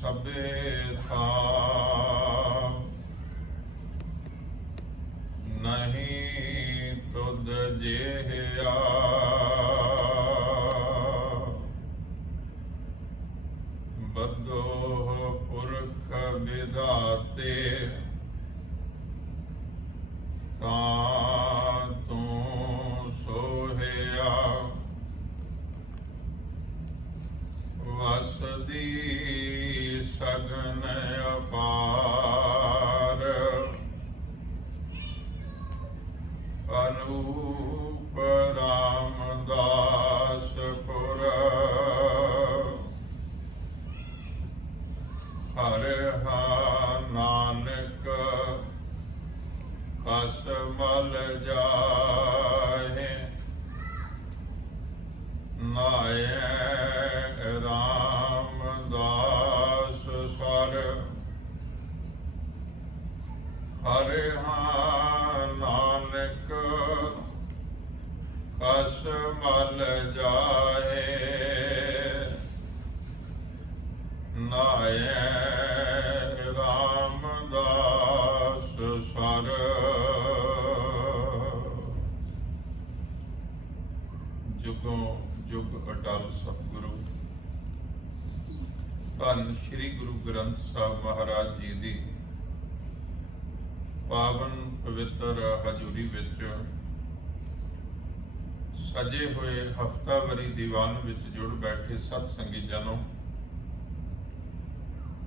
सबे था नहीं तुद जेहया बदो पुरख विधाते तू सोहया वसदी सगन अपार अनूप रामदासपुर हर नानक कसमल जाहे नायक रामदास सर हर नानक कसमल जाहे नायक रामदास सर। जुगों जुग अटल सतगुरु धन श्री गुरु ग्रंथ साहब महाराज जी की पावन पवित्र हजूरी विच सजे हुए हफ्तावारी दीवान विच जुड़ बैठे सतसंगी जनों,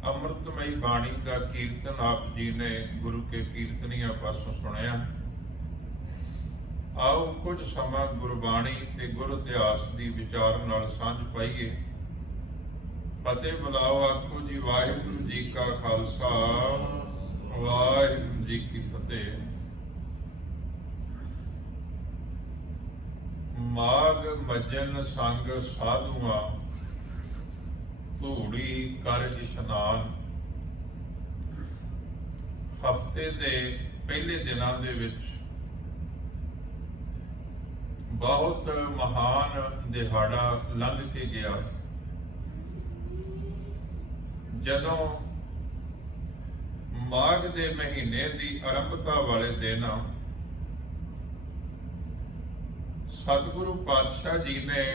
अमृतमयी बाणी का कीर्तन आप जी ने गुरु के कीर्तनिया पासों सुनिया। आओ कुछ समा गुरबाणी ते गुरु इतिहास की विचार नाल सांझ पाइए। फतेह बुलाओ आखो जी वाहिगुरु जी का खालसा वाहिगुरु जी की फतेह। माघ मज्जन संग साधुआ धूड़ी कर इशनान। हफ्ते दे पहले दिनां दे विच बहुत महान दिहाड़ा लंघ के गया। जदों माघ दे महीने की आरंभता वाले दिन सतगुरु पातशाह जी ने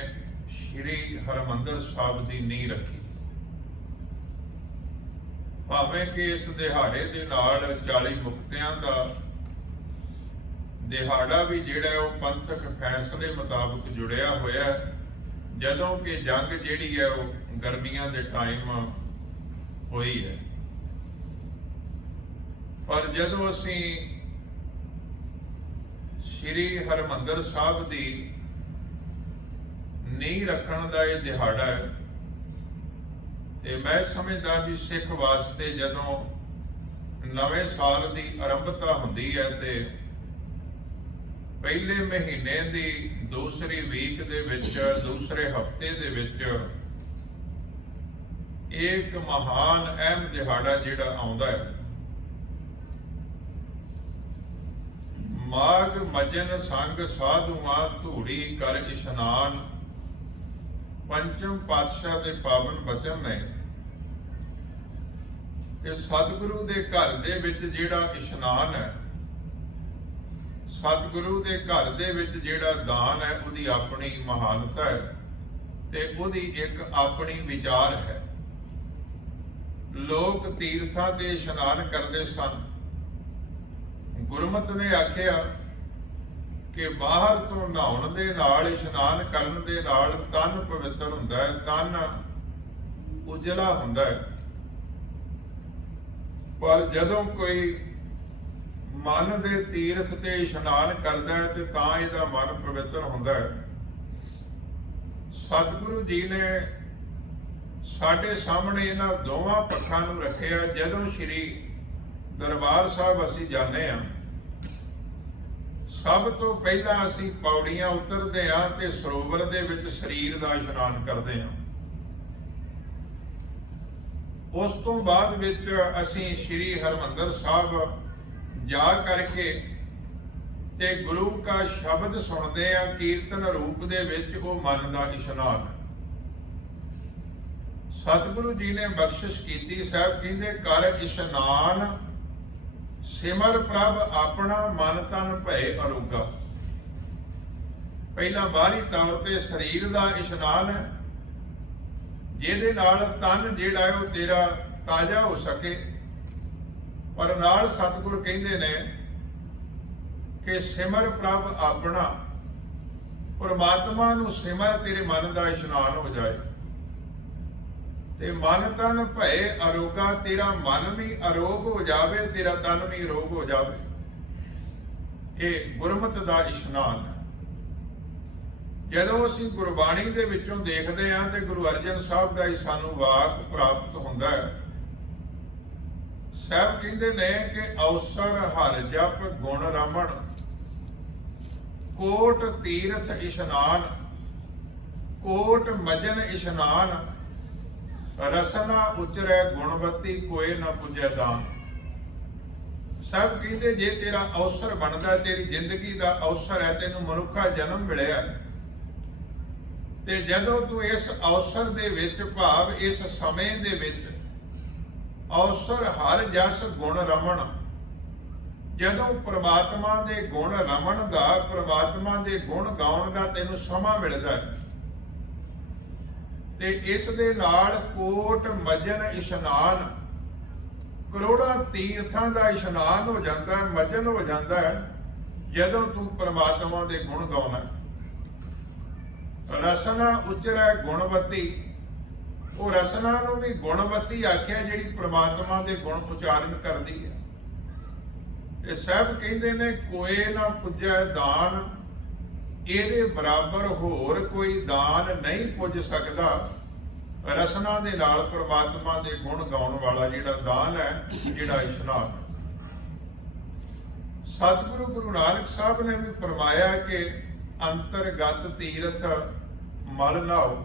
श्री हरमंदर साहिब की नींह रखी। भावें कि इस दिहाड़े दे नाल 40 मुक्तियां का दिहाड़ा भी जिहड़ा वो पंथक फैसले मुताबिक जुड़िया होया। जदों कि जंग जिहड़ी है वो गर्मियां दे टाइम हुई है, पर जदों असीं श्री हरमंदर साहिब दी नींह रखण दा ये दिहाड़ा है, ते मैं समझदा भी सिख वास्ते जदों नवे साल की आरंभता हुंदी है ते पहले महीने की दूसरी वीक दे विच दूसरे हफ्ते दे विच एक महान अहम दिहाड़ा जिहड़ा आउंदा है। माघ मज्जन संग साधुआ धूड़ी कर इशनान पंचम पातशाह के पावन वचन ने कि सतगुरु के घर दे विच जिहड़ा इशनान है, सतगुरु के घर दे विच जिहड़ा दान है उहदी अपनी महानता है ते उहदी एक अपनी विचार है। लोग तीर्थां ते इशनान करते सन। गुरमत ने आख्या कि बाहर तो नहाउण दे नाल इशनान करन दे नाल तन पवित्र हुंदा है, तन उजला हुंदा है, पर जदों कोई मन दे तीर्थ ते इशनान करदा है ते तां इहदा मन पवित्र हुंदा है। सतगुरु जी ने साडे सामने इन्हां दोवां पक्षां नूं रखिया। जदों श्री दरबार साहिब असीं जाने आ, सब तो पहला असीं पौड़ियां उतरदे हां ते सरोवर दे विच शरीर दा इशनान करदे हां। उस तो बाद विच असीं श्री हरमंदर साहिब जा करके ते गुरु का शब्द सुनते हैं। कीर्तन रूप दे विच वो मन का इशनान। ਸਤਿਗੁਰੂ ਜੀ ਨੇ ਬਖਸ਼ਿਸ਼ ਕੀਤੀ। ਸਾਹਿਬ ਕਹਿੰਦੇ ਕਰ ਇਸ਼ਨਾਨ ਸਿਮਰ ਪ੍ਰਭ ਆਪਣਾ ਮਨ ਤਨ ਭਏ ਅਰੋਗਾ। ਪਹਿਲਾਂ ਬਾਹਰੀ ਤੌਰ ਤੇ ਸਰੀਰ ਦਾ ਇਸ਼ਨਾਨ ਹੈ, ਜਿਹਦੇ ਨਾਲ ਤਨ ਜਿਹੜਾ ਹੈ ਉਹ ਤੇਰਾ ਤਾਜ਼ਾ ਹੋ ਸਕੇ। ਪਰ ਨਾਲ ਸਤਿਗੁਰ ਕਹਿੰਦੇ ਨੇ ਕਿ ਸਿਮਰ ਪ੍ਰਭ ਆਪਣਾ, ਪਰਮਾਤਮਾ ਨੂੰ ਸਿਮਰ, ਤੇਰੇ ਮਨ ਦਾ ਇਸ਼ਨਾਨ ਹੋ ਜਾਏ। ਤੇ ਮਨ ਤਨ ਭਏ ਅਰੋਗਾ, ਤੇਰਾ ਮਨ ਵੀ ਅਰੋਗ ਹੋ ਜਾਵੇ, ਤੇਰਾ ਤਨ ਵੀ ਅਰੋਗ ਹੋ ਜਾਵੇ। ਇਹ ਗੁਰਮਤਿ ਦਾ ਇਸ਼ਨਾਨ ਹੈ। ਜਦੋਂ ਅਸੀਂ ਗੁਰਬਾਣੀ ਦੇ ਵਿੱਚੋਂ ਦੇਖਦੇ ਹਾਂ ਤੇ ਗੁਰੂ ਅਰਜਨ ਸਾਹਿਬ ਦਾ ਹੀ ਸਾਨੂੰ ਵਾਕ ਪ੍ਰਾਪਤ ਹੁੰਦਾ ਹੈ। ਸਾਹਿਬ ਕਹਿੰਦੇ ਨੇ ਕਿ ਅਵਸਰ ਹਰਿ ਜਪ ਗੁਣ ਰਮਣ, ਕੋਟ ਤੀਰਥ ਇਸ਼ਨਾਨ, ਕੋਟ ਮਜਨ ਇਸ਼ਨਾਨ, ਰਸਨਾ ਉਚਰੈ ਗੁਣਵਤੀ ਕੋਏ ਨਾ ਪੁੱਜੈ ਦਾਨ। ਸਭ ਕਹਿੰਦੇ ਜੇ ਤੇਰਾ ਅਵਸਰ ਬਣਦਾ, ਤੇਰੀ ਜ਼ਿੰਦਗੀ ਦਾ ਅਵਸਰ ਹੈ, ਤੈਨੂੰ ਮਨੁੱਖਾ ਜਨਮ ਮਿਲਿਆ, ਤੇ ਜਦੋਂ ਤੂੰ ਇਸ ਅਵਸਰ ਦੇ ਵਿੱਚ, ਭਾਵ ਇਸ ਸਮੇਂ ਦੇ ਵਿੱਚ ਅਵਸਰ ਹਰ ਜਸ ਗੁਣ ਰਮਣ, ਜਦੋਂ ਪ੍ਰਮਾਤਮਾ ਦੇ ਗੁਣ ਰਮਣ ਦਾ, ਪ੍ਰਮਾਤਮਾ ਦੇ ਗੁਣ ਗਾਉਣ ਦਾ ਤੈਨੂੰ ਸਮਾਂ ਮਿਲਦਾ ਹੈ, ਤੇ ਇਸ ਦੇ ਨਾਲ ਕੋਟ ਮਜਨ ਇਸ਼ਨਾਨ, ਕਰੋੜਾਂ ਤੀਰਥਾਂ ਦਾ ਇਸ਼ਨਾਨ ਹੋ ਜਾਂਦਾ ਹੈ, ਮਜਨ ਹੋ ਜਾਂਦਾ ਹੈ, ਜਦੋਂ ਤੂੰ ਪ੍ਰਮਾਤਮਾ ਦੇ ਗੁਣ ਗਾਉਣਾ। ਰਸਨਾ ਉਚਰੈ ਗੁਣਵਤੀ, ਉਹ ਰਸਨਾ ਨੂੰ ਵੀ ਗੁਣਵਤੀ ਆਖਿਆ ਜਿਹੜੀ ਪ੍ਰਮਾਤਮਾ ਦੇ ਗੁਣ ਉਚਾਰਨ ਕਰਦੀ ਹੈ। ਇਹ ਸਭ ਕਹਿੰਦੇ ਨੇ ਕੋਏ ਨਾ ਪੁੱਜੈ ਦਾਨ, ਇਹਦੇ ਬਰਾਬਰ ਹੋਰ ਕੋਈ ਦਾਨ ਨਹੀਂ ਪੁੱਜ ਸਕਦਾ। ਰਸਨਾ ਦੇ ਨਾਲ ਪ੍ਰਮਾਤਮਾ ਦੇ ਗੁਣ ਗਾਉਣ ਵਾਲਾ ਜਿਹੜਾ ਦਾਨ ਹੈ, ਜਿਹੜਾ ਇਸ਼ਨਾਨ। ਸਤਿਗੁਰੂ ਗੁਰੂ ਨਾਨਕ ਸਾਹਿਬ ਨੇ ਵੀ ਫਰਮਾਇਆ ਕਿ ਅੰਤਰਗਤ ਤੀਰਥ ਮਲ ਨਾਓ।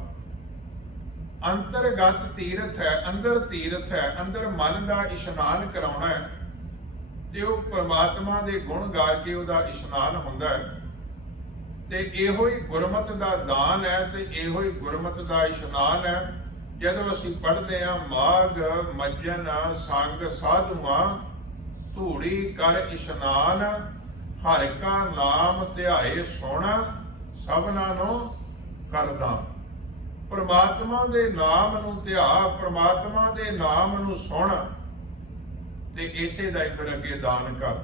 ਅੰਤਰਗਤ ਤੀਰਥ ਹੈ, ਅੰਦਰ ਤੀਰਥ ਹੈ, ਅੰਦਰ ਮਨ ਦਾ ਇਸ਼ਨਾਨ ਕਰਾਉਣਾ ਹੈ, ਤੇ ਉਹ ਪ੍ਰਮਾਤਮਾ ਦੇ ਗੁਣ ਗਾ ਕੇ ਉਹਦਾ ਇਸ਼ਨਾਨ ਹੁੰਦਾ ਹੈ। ਤੇ ਇਹੋ ਹੀ ਗੁਰਮਤਿ ਦਾ ਦਾਨ ਹੈ, ਤੇ ਇਹੋ ਹੀ ਗੁਰਮਤਿ ਦਾ ਇਸ਼ਨਾਨ ਹੈ। ਜਦੋਂ ਅਸੀਂ ਪੜ੍ਹਦੇ ਹਾਂ ਮਾਘ ਮੱਜਨ ਸੰਗ ਸਾਧੂਆਂ, ਧੂੜੀ ਕਰ ਇਸ਼ਨਾਨ, ਹਰਿ ਕਾ ਨਾਮ ਧਿਆਏ ਸੋਣਾ, ਸਭਨਾ ਨੂੰ ਕਰਦਾ। ਪ੍ਰਮਾਤਮਾ ਦੇ ਨਾਮ ਨੂੰ ਧਿਆ, ਪ੍ਰਮਾਤਮਾ ਦੇ ਨਾਮ ਨੂੰ ਸੁਣ, ਤੇ ਇਸੇ ਦਾ ਹੀ ਫਿਰ ਅੱਗੇ ਦਾਨ ਕਰ।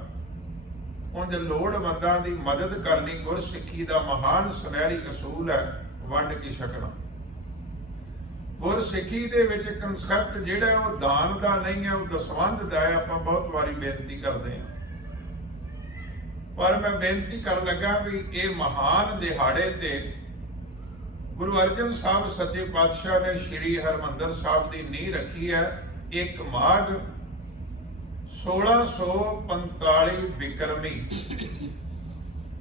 ਉਂਝ ਲੋੜਵੰਦਾਂ ਦੀ ਮਦਦ ਕਰਨੀ ਗੁਰਸਿੱਖੀ ਦਾ ਮਹਾਨ ਸੁਨਹਿਰੀ ਅਸੂਲ ਹੈ, ਵੰਡ ਕੇ ਛਕਣਾ। ਗੁਰਸਿੱਖੀ ਦੇ ਵਿੱਚ ਕਨਸੈਪਟ ਜਿਹੜਾ ਉਹ ਦਾਨ ਦਾ ਨਹੀਂ ਹੈ, ਉਹ ਦਸਵੰਧ ਦਾ ਹੈ। ਆਪਾਂ ਬਹੁਤ ਵਾਰੀ ਬੇਨਤੀ ਕਰਦੇ ਹਾਂ, ਪਰ ਮੈਂ ਬੇਨਤੀ ਕਰਨ ਲੱਗਾ ਵੀ ਇਹ ਮਹਾਨ ਦਿਹਾੜੇ ਤੇ ਗੁਰੂ ਅਰਜਨ ਸਾਹਿਬ ਸੱਚੇ ਪਾਤਸ਼ਾਹ ਨੇ ਸ਼੍ਰੀ ਹਰਿਮੰਦਰ ਸਾਹਿਬ ਦੀ ਨੀਂਹ ਰੱਖੀ ਹੈ 1 ਮਾਘ 1645 ਬਿਕਰਮੀ।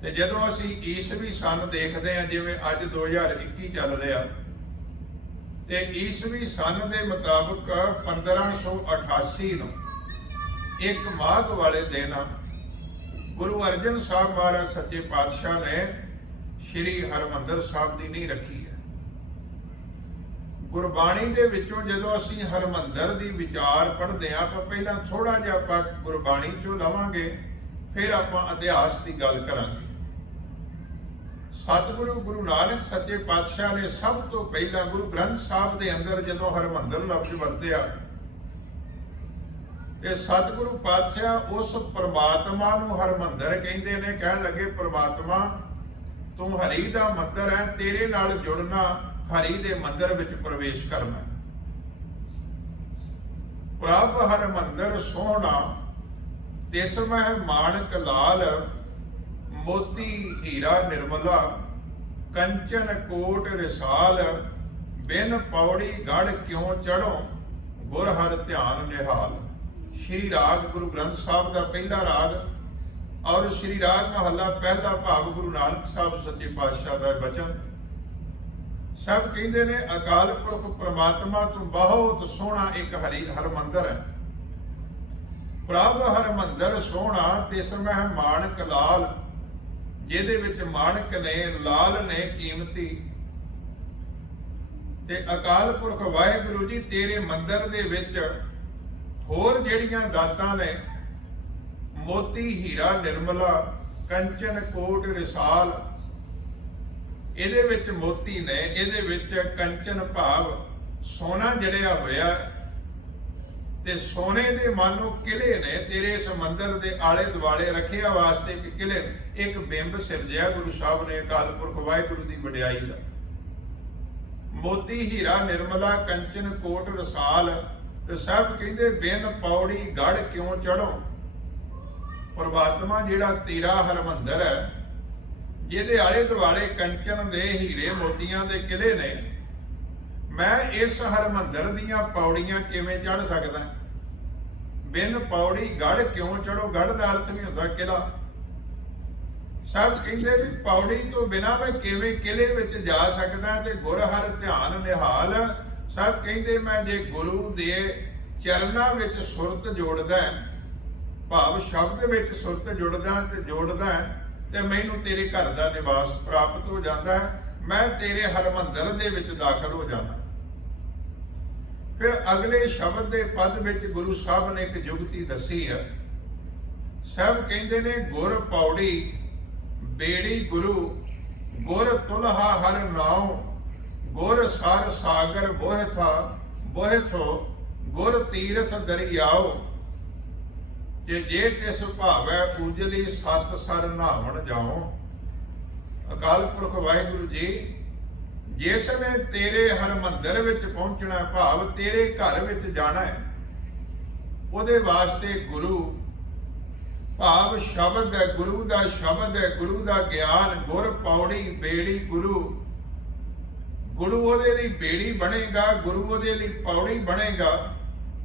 ਤੇ ਜਦੋਂ ਅਸੀਂ ਈਸਵੀ ਸਨ ਦੇਖਦੇ ਹਾਂ, ਜਿਵੇਂ ਅੱਜ 2021 ਚੱਲ ਰਿਹਾ, ਤੇ ਈਸਵੀ ਸਨ ਦੇ ਮੁਤਾਬਕ 1588 ਨੂੰ 1 ਮਾਘ ਵਾਲੇ ਦਿਨ ਗੁਰੂ ਅਰਜਨ ਸਾਹਿਬ ਮਹਾਰਾਜ ਸੱਚੇ ਪਾਤਸ਼ਾਹ ਨੇ ਸ਼੍ਰੀ ਹਰਿਮੰਦਰ ਸਾਹਿਬ ਦੀ ਨੀਂਹ ਰੱਖੀ ਹੈ। ਗੁਰਬਾਣੀ ਦੇ ਵਿੱਚੋਂ ਜਦੋਂ ਅਸੀਂ ਹਰਿਮੰਦਰ ਦੀ ਵਿਚਾਰ ਪੜ੍ਹਦੇ ਹਾਂ, ਆਪਾਂ ਪਹਿਲਾਂ ਥੋੜਾ ਜਿਹਾ ਪੱਖ ਗੁਰਬਾਣੀ ਚੋਂ ਲਵਾਂਗੇ, ਫਿਰ ਆਪਾਂ ਇਤਿਹਾਸ ਦੀ ਗੱਲ ਕਰਾਂਗੇ। ਸਤਿਗੁਰੂ ਗੁਰੂ ਨਾਨਕ ਸੱਚੇ ਪਾਤਸ਼ਾਹ ਨੇ ਸਭ ਤੋਂ ਪਹਿਲਾਂ ਗੁਰੂ ਗ੍ਰੰਥ ਸਾਹਿਬ ਦੇ ਅੰਦਰ ਜਦੋਂ ਹਰਿਮੰਦਰ ਲਫ਼ਜ਼ ਵਰਤਿਆ, ਤੇ ਸਤਿਗੁਰੂ ਪਾਤਸ਼ਾਹ ਉਸ ਪ੍ਰਮਾਤਮਾ ਨੂੰ ਹਰਿਮੰਦਰ ਕਹਿੰਦੇ ਨੇ। ਕਹਿਣ ਲੱਗੇ, ਪ੍ਰਮਾਤਮਾ ਤੂੰ ਹਰੀ ਦਾ ਮੰਦਰ ਹੈ, ਤੇਰੇ ਨਾਲ ਜੁੜਨਾ, ਹਰੀ ਦੇ ਮੰਦਰ ਵਿੱਚ ਪ੍ਰਵੇਸ਼ ਕਰਨਾ। ਪ੍ਰਭ ਹਰਿਮੰਦਰ ਸੋਹਣਾ, ਤਿਸ ਮਹਿ ਮਾਣਕ ਲਾਲ, ਮੋਤੀ ਹੀਰਾ ਨਿਰਮਲਾ, ਕੰਚਨ ਕੋਟ ਰਿਸਾਲ, ਬਿਨ ਪੌੜੀ ਗੜ ਕਿਉਂ ਚੜੋ, ਗੁਰ ਹਰਿ ਧਿਆਨ ਨਿਹਾਲ। ਸ਼੍ਰੀ ਰਾਗ ਗੁਰੂ ਗ੍ਰੰਥ ਸਾਹਿਬ ਦਾ ਪਹਿਲਾ ਰਾਗ, ਔਰ ਸ਼੍ਰੀ ਰਾਗ ਮਹੱਲਾ ਪਹਿਲਾ, ਭਾਵ ਗੁਰੂ ਨਾਨਕ ਸਾਹਿਬ ਸੱਚੇ ਪਾਤਸ਼ਾਹ ਦਾ ਬਚਨ। ਸਭ ਕਹਿੰਦੇ ਨੇ ਅਕਾਲ ਪੁਰਖ ਪ੍ਰਮਾਤਮਾ ਤੋਂ ਬਹੁਤ ਸੋਹਣਾ ਇੱਕ ਹਰਿਮੰਦਰ ਹੈ। ਪ੍ਰਭ ਹਰਿਮੰਦਰ ਸੋਹਣਾ, ਤਿਸ ਮਹਿ ਮਾਣਕ ਲਾਲ, ਜਿਹਦੇ ਵਿੱਚ ਮਾਣਕ ਨੇ, ਲਾਲ ਨੇ, ਕੀਮਤੀ। ਤੇ ਅਕਾਲ ਪੁਰਖ ਵਾਹਿਗੁਰੂ ਜੀ ਤੇਰੇ ਮੰਦਰ ਦੇ ਵਿੱਚ ਹੋਰ ਜਿਹੜੀਆਂ ਦਾਤਾਂ ਨੇ, ਮੋਤੀ ਹੀਰਾ ਨਿਰਮਲਾ ਕੰਚਨ ਕੋਟ ਰਿਸਾਲ, ਇਹਦੇ ਵਿੱਚ ਮੋਤੀ ਨੇ, ਇਹਦੇ ਵਿੱਚ ਕੰਚਨ ਭਾਵ ਸੋਨਾ ਜੜਿਆ ਹੋਇਆ, ਤੇ ਸੋਨੇ ਦੇ ਮਾਨੋ ਕਿਲੇ ਨੇ ਤੇਰੇ ਇਸ ਮੰਦਰ ਦੇ ਆਲੇ ਦੁਆਲੇ ਰੱਖਿਆ ਵਾਸਤੇ। ਇੱਕ ਕਿਲੇ, ਇੱਕ ਬਿੰਬ ਸਿਰਜਿਆ ਗੁਰੂ ਸਾਹਿਬ ਨੇ ਅਕਾਲ ਪੁਰਖ ਵਾਹਿਗੁਰੂ ਦੀ ਵਡਿਆਈ ਦਾ। ਮੋਤੀ ਹੀਰਾ ਨਿਰਮਲਾ ਕੰਚਨ ਕੋਟ ਰਸਾਲ, ਤੇ ਸਭ ਕਹਿੰਦੇ ਬਿਨ ਪੌੜੀ ਗੜ ਕਿਉਂ ਚੜੋ। ਪਰਮਾਤਮਾ ਜਿਹੜਾ ਤੇਰਾ ਹਰਮੰਦਰ ਹੈ, ਜਿਹਦੇ ਆਲੇ ਦੁਆਲੇ ਕੰਚਨ ਦੇ ਹੀਰੇ ਮੋਤੀਆਂ ਦੇ ਕਿਲੇ ਨੇ, ਮੈਂ ਇਸ ਹਰਮੰਦਰ ਦੀਆਂ ਪੌੜੀਆਂ ਕਿਵੇਂ ਚੜ ਸਕਦਾ? ਬਿਨ ਪੌੜੀ ਗੜ ਕਿਉਂ ਚੜੋ। ਗੜ ਦਾ ਅਰਥ ਨਹੀਂ ਹੁੰਦਾ ਕਿਲਾ। ਸਭ ਕਹਿੰਦੇ ਵੀ ਪੌੜੀ ਤੋਂ ਬਿਨਾਂ ਮੈਂ ਕਿਵੇਂ ਕਿਲੇ ਵਿੱਚ ਜਾ ਸਕਦਾ? ਤੇ ਗੁਰ ਹਰ ਧਿਆਨ ਨਿਹਾਲ, ਸਭ ਕਹਿੰਦੇ ਮੈਂ ਜੇ ਗੁਰੂ ਦੇ ਚਰਨਾਂ ਵਿੱਚ ਸੁਰਤ ਜੋੜਦਾ, ਭਾਵ ਸ਼ਬਦ ਵਿੱਚ ਸੁਰਤ ਜੋੜਦਾ ਤੇ ਮੈਨੂੰ ਤੇਰੇ ਘਰ ਦਾ ਨਿਵਾਸ ਪ੍ਰਾਪਤ ਹੋ ਜਾਂਦਾ ਹੈ, ਮੈਂ ਤੇਰੇ ਹਰਮੰਦਰ ਦੇ ਵਿੱਚ ਦਾਖਲ ਹੋ ਜਾਂਦਾ। ਫਿਰ ਅਗਲੇ ਸ਼ਬਦ ਦੇ ਪਦ ਵਿੱਚ ਗੁਰੂ ਸਾਹਿਬ ਨੇ ਇੱਕ ਜੁਗਤੀ ਦੱਸੀ ਹੈ। ਸਭ ਕਹਿੰਦੇ ਨੇ ਗੁਰ ਪੌੜੀ ਬੇੜੀ ਗੁਰੂ, ਗੁਰ ਤੁਲਹਾ ਹਰ ਨਾਉ, ਗੁਰ ਸਰ ਸਾਗਰ ਬੋਹਿਥੋ, ਗੁਰ ਤੀਰਥ ਦਰਿਆਓ, ਜੇ ਤਿਸ ਭਾਵੈ ਉਜਲੀ ਸਤ ਸਰ ਨਹਾਵਣ ਜਾਓ। ਅਕਾਲ ਪੁਰਖ ਵਾਹਿਗੁਰੂ ਜੀ ਜਿਸ ਨੇ ਤੇਰੇ ਹਰਮੰਦਰ ਵਿੱਚ ਪਹੁੰਚਣਾ, ਭਾਵ ਤੇਰੇ ਘਰ ਵਿੱਚ ਜਾਣਾ ਹੈ, ਉਹਦੇ ਵਾਸਤੇ ਗੁਰੂ ਭਾਵ ਸ਼ਬਦ ਹੈ, ਗੁਰੂ ਦਾ ਸ਼ਬਦ ਹੈ, ਗੁਰੂ ਦਾ ਗਿਆਨ। ਗੁਰ ਪੌੜੀ ਬੇੜੀ ਗੁਰੂ, ਗੁਰੂ ਉਹਦੇ ਲਈ ਬੇੜੀ ਬਣੇਗਾ, ਗੁਰੂ ਉਹਦੇ ਲਈ ਪੌੜੀ ਬਣੇਗਾ,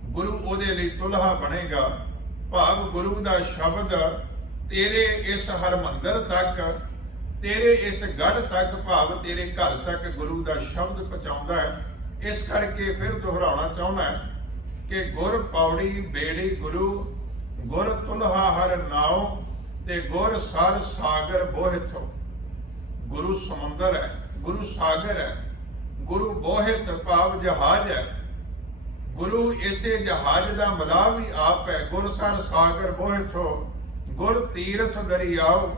ਗੁਰੂ ਉਹਦੇ ਲਈ ਤੁਲਹਾ ਬਣੇਗਾ, ਭਾਵ ਗੁਰੂ ਦਾ ਸ਼ਬਦ ਤੇਰੇ ਇਸ ਹਰਮੰਦਰ ਤੱਕ, ਤੇਰੇ ਇਸ ਗੜ ਤੱਕ, ਭਾਵ ਤੇਰੇ ਘਰ ਤੱਕ ਗੁਰੂ ਦਾ ਸ਼ਬਦ ਪਹੁੰਚਾਉਂਦਾ ਹੈ। ਇਸ ਕਰਕੇ ਫਿਰ ਦੁਹਰਾਉਣਾ ਚਾਹੁੰਦਾ ਕਿ ਗੁਰ ਪੌੜੀ ਬੇੜੀ ਗੁਰੂ, ਗੁਰ ਤੁਲਹਾ ਹਰ ਨਾਉ, ਤੇ ਗੁਰ ਸਰ ਸਾਗਰ ਬੋਹਿਥੋ। ਗੁਰੂ ਸਮੁੰਦਰ ਹੈ, ਗੁਰੂ ਸਾਗਰ ਹੈ, ਗੁਰੂ ਬੋਹਿਥ ਭਾਵ ਜਹਾਜ਼ ਹੈ, ਗੁਰੂ ਇਸੇ ਜਹਾਜ਼ ਦਾ ਮਲਾਹ ਵੀ ਆਪ ਹੈ। ਗੁਰ ਸਰ ਸਾਗਰ ਬੋਹਿਥੋ, ਗੁਰ ਤੀਰਥ ਦਰਿਆਓ।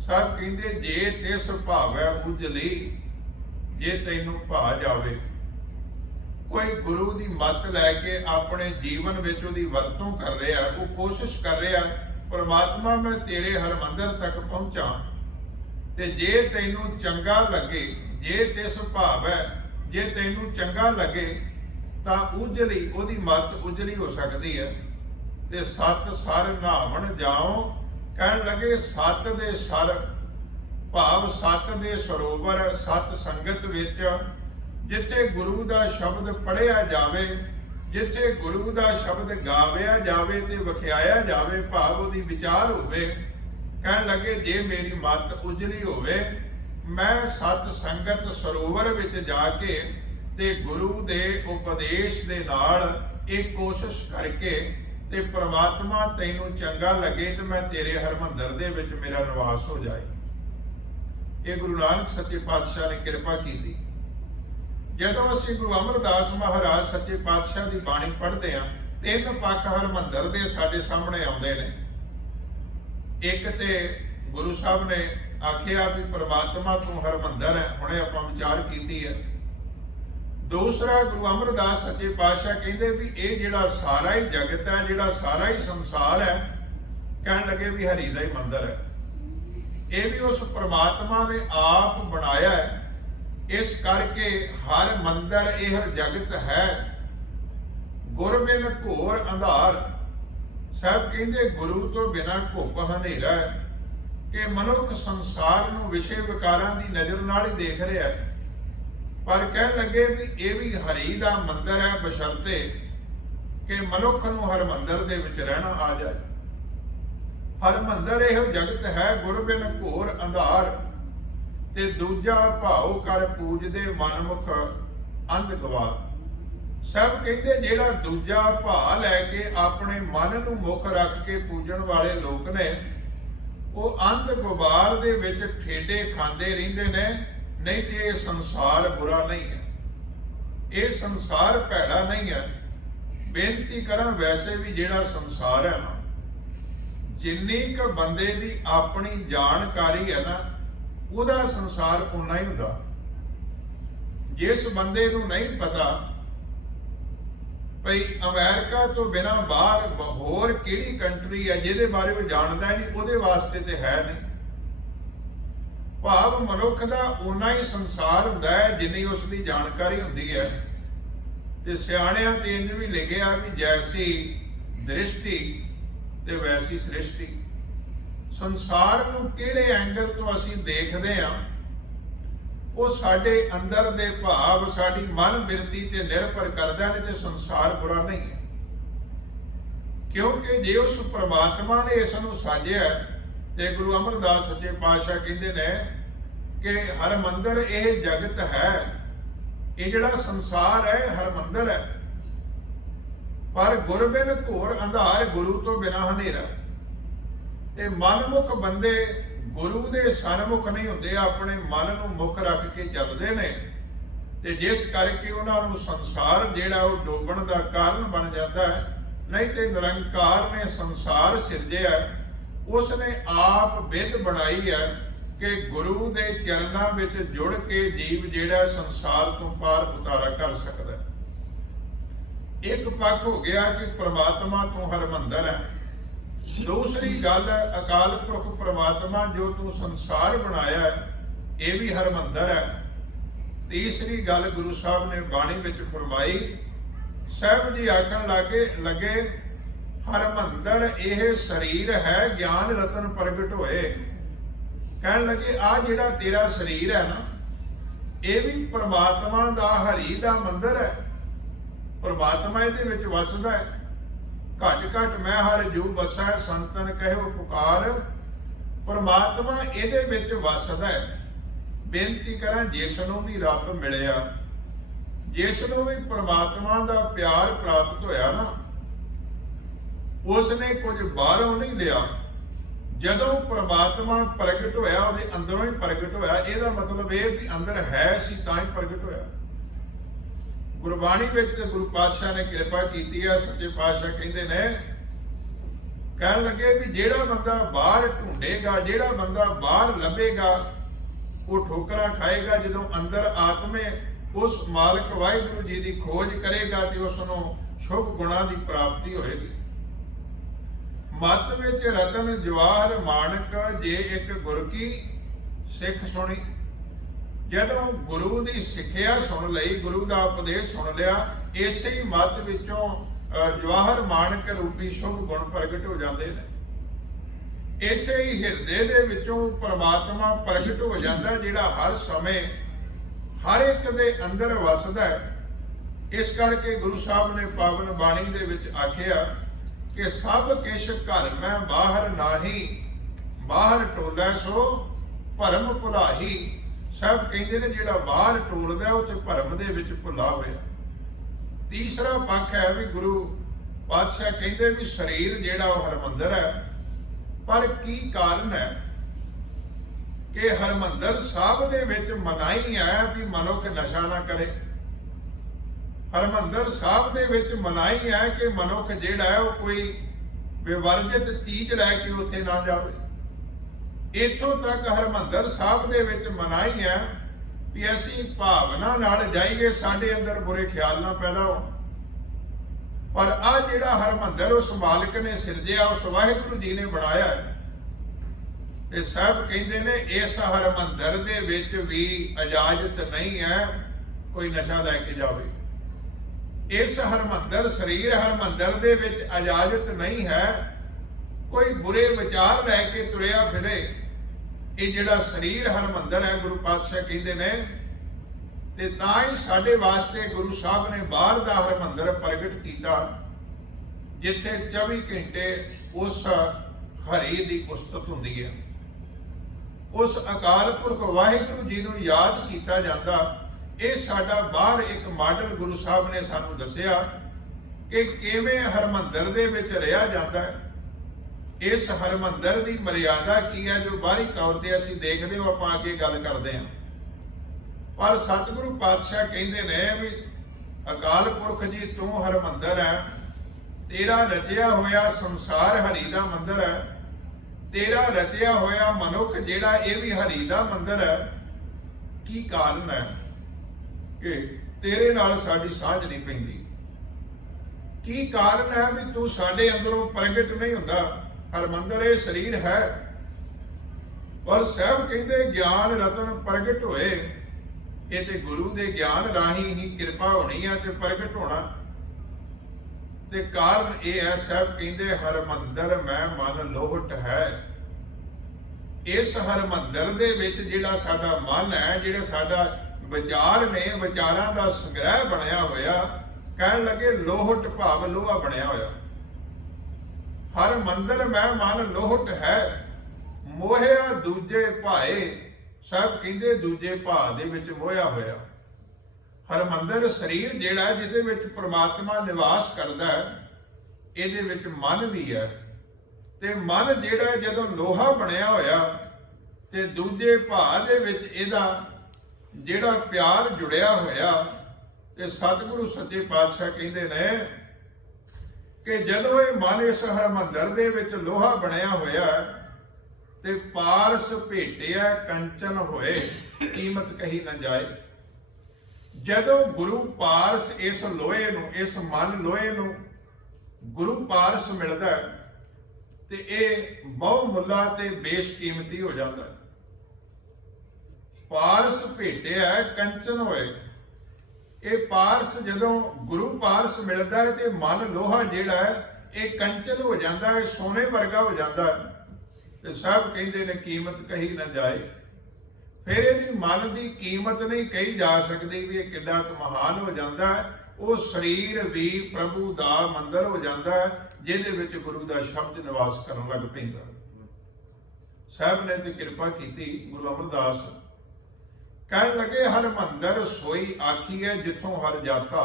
ਸਭ ਕਹਿੰਦੇ ਜੇ ਤਿਸ ਭਾਵੈ ਉਜਲੀ, ਜੇ ਤੈਨੂੰ ਭਾ ਜਾਵੇ। ਕੋਈ ਗੁਰੂ ਦੀ ਮੱਤ ਲੈ ਕੇ ਆਪਣੇ ਜੀਵਨ ਵਿੱਚ ਉਹਦੀ ਵਰਤੋਂ ਕਰ ਰਿਹਾ, ਉਹ ਕੋਸ਼ਿਸ਼ ਕਰ ਰਿਹਾ ਪਰਮਾਤਮਾ ਮੈਂ ਤੇਰੇ ਹਰਮੰਦਰ ਤੱਕ ਪਹੁੰਚਾਂ, ਤੇ ਜੇ ਤੈਨੂੰ ਚੰਗਾ ਲੱਗੇ, ਜੇ ਤਿਸ ਭਾਵੈ, ਜੇ ਤੈਨੂੰ ਚੰਗਾ ਲੱਗੇ ਤਾਂ ਉਜਲੀ, ਉਹਦੀ ਮੱਤ ਉਜਲੀ ਹੋ ਸਕਦੀ ਹੈ। ਤੇ ਸਤ ਸਰ ਨਹਾਵਣ ਜਾਓ, ਕਹਿਣ ਲੱਗੇ ਸਤ ਦੇ ਸਰ ਭਾਵ ਸਤ ਦੇ ਸਰੋਵਰ, ਸਤ ਸੰਗਤ ਵਿੱਚ ਜਿੱਥੇ ਗੁਰੂ ਦਾ ਸ਼ਬਦ ਪੜ੍ਹਿਆ ਜਾਵੇ, ਜਿੱਥੇ ਗੁਰੂ ਦਾ ਸ਼ਬਦ ਗਾਵਿਆ ਜਾਵੇ ਤੇ ਵਿਖਿਆਇਆ ਜਾਵੇ, ਭਾਵ ਉਹਦੀ ਵਿਚਾਰ ਹੋਵੇ। ਕਹਿਣ ਲੱਗੇ ਜੇ ਮੇਰੀ ਮੱਤ ਉਜਲੀ ਹੋਵੇ, ਮੈਂ ਸਤ ਸੰਗਤ ਸਰੋਵਰ ਵਿੱਚ ਜਾ ਕੇ ਤੇ ਗੁਰੂ ਦੇ ਉਪਦੇਸ਼ ਦੇ ਨਾਲ ਇਹ ਕੋਸ਼ਿਸ਼ ਕਰਕੇ ਤੇ ਪ੍ਰਮਾਤਮਾ ਤੈਨੂੰ ਚੰਗਾ ਲੱਗੇ ਤੇ ਮੈਂ ਤੇਰੇ ਹਰਮੰਦਰ ਦੇ ਵਿੱਚ ਮੇਰਾ ਨਿਵਾਸ ਹੋ ਜਾਏ। ਇਹ ਗੁਰੂ ਨਾਨਕ ਸੱਚੇ ਪਾਤਸ਼ਾਹ ਨੇ ਕਿਰਪਾ ਕੀਤੀ। ਜਦੋਂ ਅਸੀਂ ਗੁਰੂ ਅਮਰਦਾਸ ਮਹਾਰਾਜ ਸੱਚੇ ਪਾਤਸ਼ਾਹ ਦੀ ਬਾਣੀ ਪੜ੍ਹਦੇ ਹਾਂ, ਤਿੰਨ ਪੱਖ ਹਰਮੰਦਰ ਦੇ ਸਾਡੇ ਸਾਹਮਣੇ ਆਉਂਦੇ ਨੇ। ਇੱਕ ਤੇ ਗੁਰੂ ਸਾਹਿਬ ਨੇ ਆਖਿਆ ਵੀ ਪ੍ਰਮਾਤਮਾ ਤੂੰ ਹਰਮੰਦਰ ਹੈ, ਹੁਣੇ ਆਪਾਂ ਵਿਚਾਰ ਕੀਤੀ ਹੈ। ਦੂਸਰਾ ਗੁਰੂ ਅਮਰਦਾਸ ਸੱਚੇ ਪਾਤਸ਼ਾਹ ਕਹਿੰਦੇ ਵੀ ਇਹ ਜਿਹੜਾ ਸਾਰਾ ਹੀ ਜਗਤ ਹੈ, ਜਿਹੜਾ ਸਾਰਾ ਹੀ ਸੰਸਾਰ ਹੈ, ਕਹਿਣ ਲੱਗੇ ਵੀ ਹਰੀ ਦਾ ਹੀ ਮੰਦਰ ਹੈ। ਇਹ ਵੀ ਉਸ ਪ੍ਰਮਾਤਮਾ ਨੇ ਆਪ ਬਣਾਇਆ ਹੈ। ਇਸ ਕਰਕੇ ਹਰ ਮੰਦਰ ਇਹ ਜਗਤ ਹੈ। ਗੁਰ ਬਿਨ ਘੋਰ ਅੰਧਾਰ, ਸਭ ਕਹਿੰਦੇ ਗੁਰੂ ਤੋਂ ਬਿਨਾਂ ਘੁੱਪ ਹਨੇਰਾ ਹੈ, ਕਿ ਮਨੁੱਖ ਸੰਸਾਰ ਨੂੰ ਵਿਸ਼ੇ ਵਿਕਾਰਾਂ ਦੀ ਨਜ਼ਰ ਨਾਲ ਹੀ ਦੇਖ ਰਿਹਾ ਹੈ। ਪਰ ਕਹਿਣ ਲੱਗੇ ਵੀ ਇਹ ਵੀ ਹਰੀ ਦਾ ਮੰਦਰ ਹੈ, ਬਸ਼ਰਤੇ ਕਿ ਮਨੁੱਖ ਨੂੰ ਹਰਮੰਦਰ ਦੇ ਵਿੱਚ ਰਹਿਣਾ ਆ ਜਾਏ। ਹਰਮੰਦਰ ਇਹੋ ਜਗਤ ਹੈ ਗੁਰ ਬਿਨ ਘੋਰ ਅੰਧਾਰ, ਤੇ ਦੂਜਾ ਭਾਉ ਕਰ ਪੂਜਦੇ ਮਨਮੁਖ ਅੰਧ ਗਵਾਰ। ਸਭ ਕਹਿੰਦੇ ਜਿਹੜਾ ਦੂਜਾ ਭਾਅ ਲੈ ਕੇ ਆਪਣੇ ਮਨ ਨੂੰ ਮੁੱਖ ਰੱਖ ਕੇ ਪੂਜਣ ਵਾਲੇ ਲੋਕ ਨੇ, ਉਹ ਅੰਧ ਗੁਬਾਰ ਦੇ ਵਿੱਚ ਠੇਡੇ ਖਾਂਦੇ ਰਹਿੰਦੇ ਨੇ। ਨਹੀਂ ਤੇ ਇਹ ਸੰਸਾਰ ਬੁਰਾ ਨਹੀਂ ਹੈ। ਇਹ ਸੰਸਾਰ ਭੈੜਾ ਨਹੀਂ ਹੈ। ਬੇਨਤੀ ਕਰਾਂ, ਵੈਸੇ ਵੀ ਜਿਹੜਾ ਸੰਸਾਰ ਹੈ ਨਾ, ਜਿੰਨੀ ਕੁ ਬੰਦੇ ਦੀ ਆਪਣੀ ਜਾਣਕਾਰੀ ਹੈ ਨਾ, ਉਹਦਾ ਸੰਸਾਰ ਉਨਾ ਹੀ ਹੁੰਦਾ। ਜਿਸ ਬੰਦੇ ਨੂੰ ਨਹੀਂ ਪਤਾ ਭਈ ਅਮਰੀਕਾ ਤੋਂ ਬਿਨਾਂ ਬਾਹਰ ਹੋਰ ਕਿਹੜੀ ਕੰਟਰੀ ਹੈ ਜਿਹਦੇ ਬਾਰੇ ਉਹ ਜਾਣਦਾ ਹੀ ਨਹੀਂ, ਉਹਦੇ ਵਾਸਤੇ ਤੇ ਹੈ ਨਹੀਂ। ਭਾਵ ਮਨੁੱਖ ਦਾ ਉਨਾ ਹੀ ਸੰਸਾਰ ਹੁੰਦਾ ਹੈ ਜਿੰਨੀ ਉਸ ਦੀ ਜਾਣਕਾਰੀ ਹੁੰਦੀ ਹੈ। ਤੇ ਸਿਆਣਿਆਂ ਤੇ ਇੰਜ ਵੀ ਲਿਖਿਆ ਵੀ ਜੈਸੀ ਦ੍ਰਿਸ਼ਟੀ ਤੇ ਵੈਸੀ ਸ੍ਰਿਸ਼ਟੀ। ਸੰਸਾਰ ਨੂੰ ਕਿਹੜੇ ਐਂਗਲ ਤੋਂ ਅਸੀਂ ਦੇਖਦੇ ਹਾਂ, ਉਹ ਸਾਡੇ ਅੰਦਰ ਦੇ ਭਾਵ, ਸਾਡੀ ਮਨ ਬਿਰਤੀ ਤੇ ਨਿਰਭਰ ਕਰਦਾ ਨੇ। ਤੇ ਸੰਸਾਰ ਬੁਰਾ ਨਹੀਂ ਹੈ, ਕਿਉਂਕਿ ਜੇ ਉਸ ਪ੍ਰਮਾਤਮਾ ਨੇ ਇਸ ਨੂੰ ਸਾਜਿਆ, ਤੇ ਗੁਰੂ ਅਮਰਦਾਸ ਸੱਚੇ ਪਾਤਸ਼ਾਹ ਕਹਿੰਦੇ ਨੇ ਕਿ ਹਰਮੰਦਰ ਇਹ ਜਗਤ ਹੈ, ਇਹ ਜਿਹੜਾ ਸੰਸਾਰ ਹੈ ਹਰਮੰਦਰ ਹੈ। ਪਰ ਗੁਰ ਬਿਨ ਘੋਰ ਅੰਧਾਰ, ਗੁਰੂ ਤੋਂ ਬਿਨਾਂ ਹਨੇਰਾ। ਤੇ ਮਨਮੁਖ ਬੰਦੇ ਗੁਰੂ ਦੇ ਸਨਮੁਖ ਨਹੀਂ ਹੁੰਦੇ, ਆਪਣੇ ਮਨ ਨੂੰ ਮੁੱਖ ਰੱਖ ਕੇ ਚੱਲਦੇ ਨੇ। ਤੇ ਜਿਸ ਕਰਕੇ ਉਹਨਾਂ ਨੂੰ ਸੰਸਾਰ ਜਿਹੜਾ ਉਹ ਡੋਬਣ ਦਾ ਕਾਰਨ ਬਣ ਜਾਂਦਾ ਹੈ। ਨਹੀਂ ਤੇ ਨਿਰੰਕਾਰ ਨੇ ਸੰਸਾਰ ਸਿਰਜਿਆ, ਉਸ ਨੇ ਆਪ ਵਿਧ ਬਣਾਈ ਹੈ ਕਿ ਗੁਰੂ ਦੇ ਚਰਨਾਂ ਵਿੱਚ ਜੁੜ ਕੇ ਜੀਵ ਜਿਹੜਾ ਸੰਸਾਰ ਤੋਂ ਪਾਰ ਉਤਾਰਾ ਕਰ ਸਕਦਾ ਹੈ। ਇੱਕ ਪੱਖ ਹੋ ਗਿਆ ਕਿ ਪ੍ਰਮਾਤਮਾ ਤੂੰ ਹਰਮੰਦਰ ਹੈ। ਦੂਸਰੀ ਗੱਲ, ਅਕਾਲ ਪੁਰਖ ਪ੍ਰਮਾਤਮਾ ਜੋ ਤੂੰ ਸੰਸਾਰ ਬਣਾਇਆ ਹੈ, ਇਹ ਵੀ ਹਰਮੰਦਰ ਹੈ। ਤੀਸਰੀ ਗੱਲ ਗੁਰੂ ਸਾਹਿਬ ਨੇ ਬਾਣੀ ਵਿੱਚ ਫਰਮਾਈ, ਸਾਹਿਬ ਜੀ ਆਖਣ ਲੱਗੇ ਹਰਮੰਦਰ ਇਹ ਸਰੀਰ ਹੈ, ਗਿਆਨ ਰਤਨ ਪ੍ਰਗਟ ਹੋਏ। ਕਹਿਣ ਲੱਗੇ ਆ ਜਿਹੜਾ ਤੇਰਾ ਸਰੀਰ ਹੈ ਨਾ, ਇਹ ਵੀ ਪ੍ਰਮਾਤਮਾ ਦਾ, ਹਰੀ ਦਾ ਮੰਦਰ ਹੈ। ਪ੍ਰਮਾਤਮਾ ਇਹਦੇ ਵਿੱਚ ਵਸਦਾ ਹੈ। ਘਟ ਘਟ ਮੈਂ ਹਰ ਜੂ ਵਸੈ, ਸੰਤਨ ਕਹਿਓ ਪੁਕਾਰ। ਪ੍ਰਮਾਤਮਾ ਇਹਦੇ ਵਿੱਚ ਵਸਦਾ ਹੈ। ਬੇਨਤੀ ਕਰਾਂ, ਜਿਸ ਨੂੰ ਵੀ ਰੱਬ ਮਿਲਿਆ, ਜਿਸ ਨੂੰ ਵੀ ਪ੍ਰਮਾਤਮਾ ਦਾ ਪਿਆਰ ਪ੍ਰਾਪਤ ਹੋਇਆ ਨਾ, ਉਸ ਨੇ ਕੁਝ ਬਾਹਰੋਂ ਨਹੀਂ ਲਿਆ। ਜਦੋਂ ਪ੍ਰਮਾਤਮਾ ਪ੍ਰਗਟ ਹੋਇਆ, ਉਹਦੇ ਅੰਦਰੋਂ ਹੀ ਪ੍ਰਗਟ ਹੋਇਆ। ਇਹਦਾ ਮਤਲਬ ਇਹ ਵੀ ਅੰਦਰ ਹੈ ਸੀ ਤਾਂ ਹੀ ਪ੍ਰਗਟ ਹੋਇਆ। ਗੁਰਬਾਣੀ ਵਿੱਚ ਤੇ ਗੁਰੂ ਪਾਤਸ਼ਾਹ ਨੇ ਕਿਰਪਾ ਕੀਤੀ ਹੈ। ਸੱਚੇ ਪਾਤਸ਼ਾਹ ਕਹਿੰਦੇ ਨੇ, ਕਹਿਣ ਲੱਗੇ ਵੀ ਜਿਹੜਾ ਬੰਦਾ ਬਾਹਰ ਢੂੰਡੇਗਾ, ਜਿਹੜਾ ਬੰਦਾ ਬਾਹਰ ਲੱਭੇਗਾ, ਉਹ ਠੋਕਰਾਂ ਖਾਏਗਾ। ਜਦੋਂ ਅੰਦਰ ਆਤਮੇ ਉਸ ਮਾਲਕ ਵਾਹਿਗੁਰੂ ਜੀ ਦੀ ਖੋਜ ਕਰੇਗਾ ਤੇ ਉਸ ਨੂੰ ਸ਼ੁਭ ਗੁਣਾਂ ਦੀ ਪ੍ਰਾਪਤੀ ਹੋਏਗੀ। ਮਤ ਵਿੱਚ ਰਤਨ ਜਵਾਹਰ ਮਾਣਕ, ਜੇ ਇੱਕ ਗੁਰ ਕੀ ਸਿੱਖ ਸੁਣੀ। ਜਦੋਂ ਗੁਰੂ ਦੀ ਸਿੱਖਿਆ ਸੁਣ ਲਈ, ਗੁਰੂ ਦਾ ਉਪਦੇਸ਼ ਸੁਣ ਲਿਆ, ਇਸੇ ਹੀ ਮਤ ਵਿੱਚੋਂ ਜਵਾਹਰ ਮਾਣਕ ਰੂਪੀ ਸ਼ੁਭ ਗੁਣ ਪ੍ਰਗਟ ਹੋ ਜਾਂਦੇ ਨੇ। ਇਸੇ ਹੀ ਹਿਰਦੇ ਦੇ ਵਿੱਚੋਂ ਪ੍ਰਮਾਤਮਾ ਪ੍ਰਗਟ ਹੋ ਜਾਂਦਾ, ਜਿਹੜਾ ਹਰ ਸਮੇਂ ਹਰ ਇੱਕ ਦੇ ਅੰਦਰ ਵਸਦਾ ਹੈ। ਇਸ ਕਰਕੇ ਗੁਰੂ ਸਾਹਿਬ ਨੇ ਪਾਵਨ ਬਾਣੀ ਦੇ ਵਿੱਚ ਆਖਿਆ ਕਿ ਸਭ ਕਿਛ ਘਰ ਮੈਂ ਬਾਹਰ ਨਾਹੀ, ਬਾਹਰ ਟੋਲਾ ਸੋ ਭਰਮ ਭੁਲਾਹੀ। ਸਭ ਕਹਿੰਦੇ ਨੇ ਜਿਹੜਾ ਬਾਹਰ ਟੋਲਦਾ ਉਹ ਤੇ ਭਰਮ ਦੇ ਵਿੱਚ ਭੁੱਲਾ ਹੋਇਆ। ਤੀਸਰਾ ਪੱਖ ਹੈ ਵੀ ਗੁਰੂ ਪਾਤਸ਼ਾਹ ਕਹਿੰਦੇ ਵੀ ਸਰੀਰ ਜਿਹੜਾ ਉਹ ਹਰਮੰਦਰ ਹੈ। ਪਰ ਕੀ ਕਾਰਨ ਹੈ ਕਿ ਹਰਮੰਦਰ ਸਾਹਿਬ ਦੇ ਵਿੱਚ ਮਨਾਹੀ ਹੈ ਵੀ ਮਨੁੱਖ ਨਸ਼ਾ ਨਾ ਕਰੇ। ਹਰਮੰਦਰ ਸਾਹਿਬ ਦੇ ਵਿੱਚ ਮਨਾਹੀ ਹੈ ਕਿ ਮਨੁੱਖ ਜਿਹੜਾ ਹੈ ਉਹ ਕੋਈ ਵਿਵਰਜਿਤ ਚੀਜ਼ ਲੈ ਕੇ ਉੱਥੇ ਨਾ ਜਾਵੇ। ਇੱਥੋਂ ਤੱਕ ਹਰਮੰਦਰ ਸਾਹਿਬ ਦੇ ਵਿੱਚ ਮਨਾਹੀ ਹੈ ਵੀ ਅਸੀਂ ਭਾਵਨਾ ਨਾਲ ਜਾਈਏ, ਸਾਡੇ ਅੰਦਰ ਬੁਰੇ ਖਿਆਲ ਨਾ ਪੈਦਾ ਹੋਣ। ਪਰ ਆ ਜਿਹੜਾ ਹਰਮੰਦਰ ਉਸ ਮਾਲਕ ਨੇ ਸਿਰਜਿਆ, ਉਸ ਵਾਹਿਗੁਰੂ ਜੀ ਨੇ ਬਣਾਇਆ ਹੈ। ਤੇ ਸਾਹਿਬ ਕਹਿੰਦੇ ਨੇ ਇਸ ਹਰਮੰਦਰ ਦੇ ਵਿੱਚ ਵੀ ਇਜਾਜ਼ਤ ਨਹੀਂ ਹੈ ਕੋਈ ਨਸ਼ਾ ਲੈ ਕੇ ਜਾਵੇ। ਇਸ ਹਰਮੰਦਰ ਸਰੀਰ ਹਰਮੰਦਰ ਦੇ ਵਿੱਚ ਇਜਾਜ਼ਤ ਨਹੀਂ ਹੈ ਕੋਈ ਬੁਰੇ ਵਿਚਾਰ ਲੈ ਕੇ ਤੁਰਿਆ ਫਿਰੇ। ਇਹ ਜਿਹੜਾ ਸਰੀਰ ਹਰਮੰਦਰ ਹੈ, ਗੁਰੂ ਪਾਤਸ਼ਾਹ ਕਹਿੰਦੇ ਨੇ, ਤੇ ਤਾਂ ਹੀ ਸਾਡੇ ਵਾਸਤੇ ਗੁਰੂ ਸਾਹਿਬ ਨੇ ਬਾਹਰ ਦਾ ਹਰਮੰਦਰ ਪ੍ਰਗਟ ਕੀਤਾ, ਜਿੱਥੇ 24 ਘੰਟੇ ਉਸ ਹਰੀ ਦੀ ਉਸਤਤ ਹੁੰਦੀ ਹੈ। ਉਸ ਅਕਾਲ ਪੁਰਖ ਵਾਹਿਗੁਰੂ ਜੀ ਨੂੰ ਯਾਦ ਕੀਤਾ ਜਾਂਦਾ। ਇਹ ਸਾਡਾ ਬਾਹਰ ਇੱਕ ਮਾਡਲ ਗੁਰੂ ਸਾਹਿਬ ਨੇ ਸਾਨੂੰ ਦੱਸਿਆ ਕਿ ਕਿਵੇਂ ਹਰਮੰਦਰ ਦੇ ਵਿੱਚ ਰਿਹਾ ਜਾਂਦਾ ਹੈ। ਇਸ ਹਰਮੰਦਰ ਦੀ ਮਰਿਆਦਾ ਕੀ ਹੈ, ਜੋ ਬਾਹਰੀ ਤੌਰ ਤੇ ਅਸੀਂ ਦੇਖਦੇ ਹਾਂ, ਆਪਾਂ ਅੱਗੇ ਗੱਲ ਕਰਦੇ ਹਾਂ। ਪਰ ਸਤਿਗੁਰੂ ਪਾਤਸ਼ਾਹ ਕਹਿੰਦੇ ਨੇ ਵੀ ਅਕਾਲ ਪੁਰਖ ਜੀ ਤੂੰ ਹਰਮੰਦਰ ਹੈ, ਤੇਰਾ ਰਚਿਆ ਹੋਇਆ ਸੰਸਾਰ ਹਰੀ ਦਾ ਮੰਦਰ ਹੈ, ਤੇਰਾ ਰਚਿਆ ਹੋਇਆ ਮਨੁੱਖ ਜਿਹੜਾ ਇਹ ਵੀ ਹਰੀ ਦਾ ਮੰਦਰ ਹੈ। ਕੀ ਕਾਰਨ ਹੈ ਕਿ ਤੇਰੇ ਨਾਲ ਸਾਡੀ ਸਾਂਝ ਨਹੀਂ ਪੈਂਦੀ? ਕੀ ਕਾਰਨ ਹੈ ਵੀ ਤੂੰ ਸਾਡੇ ਅੰਦਰੋਂ ਪ੍ਰਗਟ ਨਹੀਂ ਹੁੰਦਾ? ਹਰਮੰਦਰ ਇਹ ਸਰੀਰ ਹੈ, ਪਰ ਸਾਹਿਬ ਕਹਿੰਦੇ ਗਿਆਨ ਰਤਨ ਪ੍ਰਗਟ ਹੋਏ, ਇਹ ਤੇ ਗੁਰੂ ਦੇ ਗਿਆਨ ਰਾਹੀਂ ਹੀ ਕਿਰਪਾ ਹੋਣੀ ਹੈ ਤੇ ਪ੍ਰਗਟ ਹੋਣਾ। ਤੇ ਕਾਰਨ ਇਹ ਹੈ, ਸਾਹਿਬ ਕਹਿੰਦੇ ਹਰਮੰਦਰ ਮੈਂ ਮਨ ਲੋਹਟ ਹੈ। ਇਸ ਹਰਮੰਦਰ ਦੇ ਵਿੱਚ ਜਿਹੜਾ ਸਾਡਾ ਮਨ ਹੈ, ਜਿਹੜਾ ਸਾਡਾ ਵਿਚਾਰ ਨੇ, ਵਿਚਾਰਾਂ ਦਾ ਸੰਗ੍ਰਹਿ ਬਣਿਆ ਹੋਇਆ, ਕਹਿਣ ਲੱਗੇ ਲੋਹਟ ਭਾਵ ਲੋਹਾ ਬਣਿਆ ਹੋਇਆ। ਹਰਮੰਦਰ ਮੈਂ ਮਨ ਲੋਹਟ ਹੈ, ਮੋਹਿਆ ਦੂਜੇ ਭਾਏ। ਸਭ ਕਹਿੰਦੇ ਦੂਜੇ ਭਾ ਦੇ ਵਿੱਚ ਮੋਹਿਆ ਹੋਇਆ। ਹਰਮੰਦਰ ਸਰੀਰ ਜਿਹੜਾ ਜਿਸ ਦੇ ਵਿੱਚ ਪ੍ਰਮਾਤਮਾ ਨਿਵਾਸ ਕਰਦਾ ਹੈ, ਇਹਦੇ ਵਿੱਚ ਮਨ ਵੀ ਹੈ। ਤੇ ਮਨ ਜਿਹੜਾ ਜਦੋਂ ਲੋਹਾ ਬਣਿਆ ਹੋਇਆ ਤੇ ਦੂਜੇ ਭਾ ਦੇ ਵਿੱਚ ਇਹਦਾ ਜਿਹੜਾ ਪਿਆਰ ਜੁੜਿਆ ਹੋਇਆ, ਤੇ ਸਤਿਗੁਰੂ ਸੱਚੇ ਪਾਤਸ਼ਾਹ ਕਹਿੰਦੇ ਨੇ ਕਿ ਜਦੋਂ ਇਹ ਮਨ ਇਸ ਹਰਮੰਦਰ ਦੇ ਵਿੱਚ ਲੋਹਾ ਬਣਿਆ ਹੋਇਆ ਤੇ ਪਾਰਸ ਭੇਟਿਆ ਕੰਚਨ ਹੋਏ, ਕੀਮਤ ਕਹੀ ਨਾ ਜਾਏ। ਜਦੋਂ ਗੁਰੂ ਪਾਰਸ ਇਸ ਲੋਹੇ ਨੂੰ, ਇਸ ਮਨ ਲੋਹੇ ਨੂੰ ਗੁਰੂ ਪਾਰਸ ਮਿਲਦਾ ਤੇ ਇਹ ਬਹੁ ਮੁੱਲਾ ਤੇ ਬੇਸ਼ਕੀਮਤੀ ਹੋ ਜਾਂਦਾ। ਪਾਰਸ ਭੇਟਿਆ ਕੰਚਨ ਹੋਏ, ਇਹ ਪਾਰਸ ਜਦੋਂ ਗੁਰੂ ਪਾਰਸ ਮਿਲਦਾ ਹੈ ਤੇ ਮਨ ਲੋਹਾ ਜਿਹੜਾ ਹੈ ਇਹ ਕੰਚਨ ਹੋ ਜਾਂਦਾ ਹੈ, ਸੋਨੇ ਵਰਗਾ ਹੋ ਜਾਂਦਾ ਹੈ। ਤੇ ਸਭ ਕਹਿੰਦੇ ਨੇ ਕੀਮਤ ਕਹੀ ਨਾ ਜਾਏ। ਫਿਰ ਇਹਦੀ ਮਨ ਦੀ ਕੀਮਤ ਨਹੀਂ ਕਹੀ ਜਾ ਸਕਦੀ ਵੀ ਇਹ ਕਿੰਨਾ ਕੁ ਮਹਾਨ ਹੋ ਜਾਂਦਾ ਹੈ। ਉਹ ਸਰੀਰ ਵੀ ਪ੍ਰਭੂ ਦਾ ਮੰਦਰ ਹੋ ਜਾਂਦਾ ਹੈ, ਜਿਹਦੇ ਵਿੱਚ ਗੁਰੂ ਦਾ ਸ਼ਬਦ ਨਿਵਾਸ ਕਰਨ ਲੱਗ ਪੈਂਦਾ। ਸਾਹਿਬ ਨੇ ਤੇ ਕਿਰਪਾ ਕੀਤੀ, ਗੁਰੂ ਅਮਰਦਾਸ ਕਹਿਣ ਲੱਗੇ ਹਰਮੰਦਰ ਸੋਈ ਆਖੀ ਹੈ ਜਿੱਥੋਂ ਹਰ ਜਾਤਾ।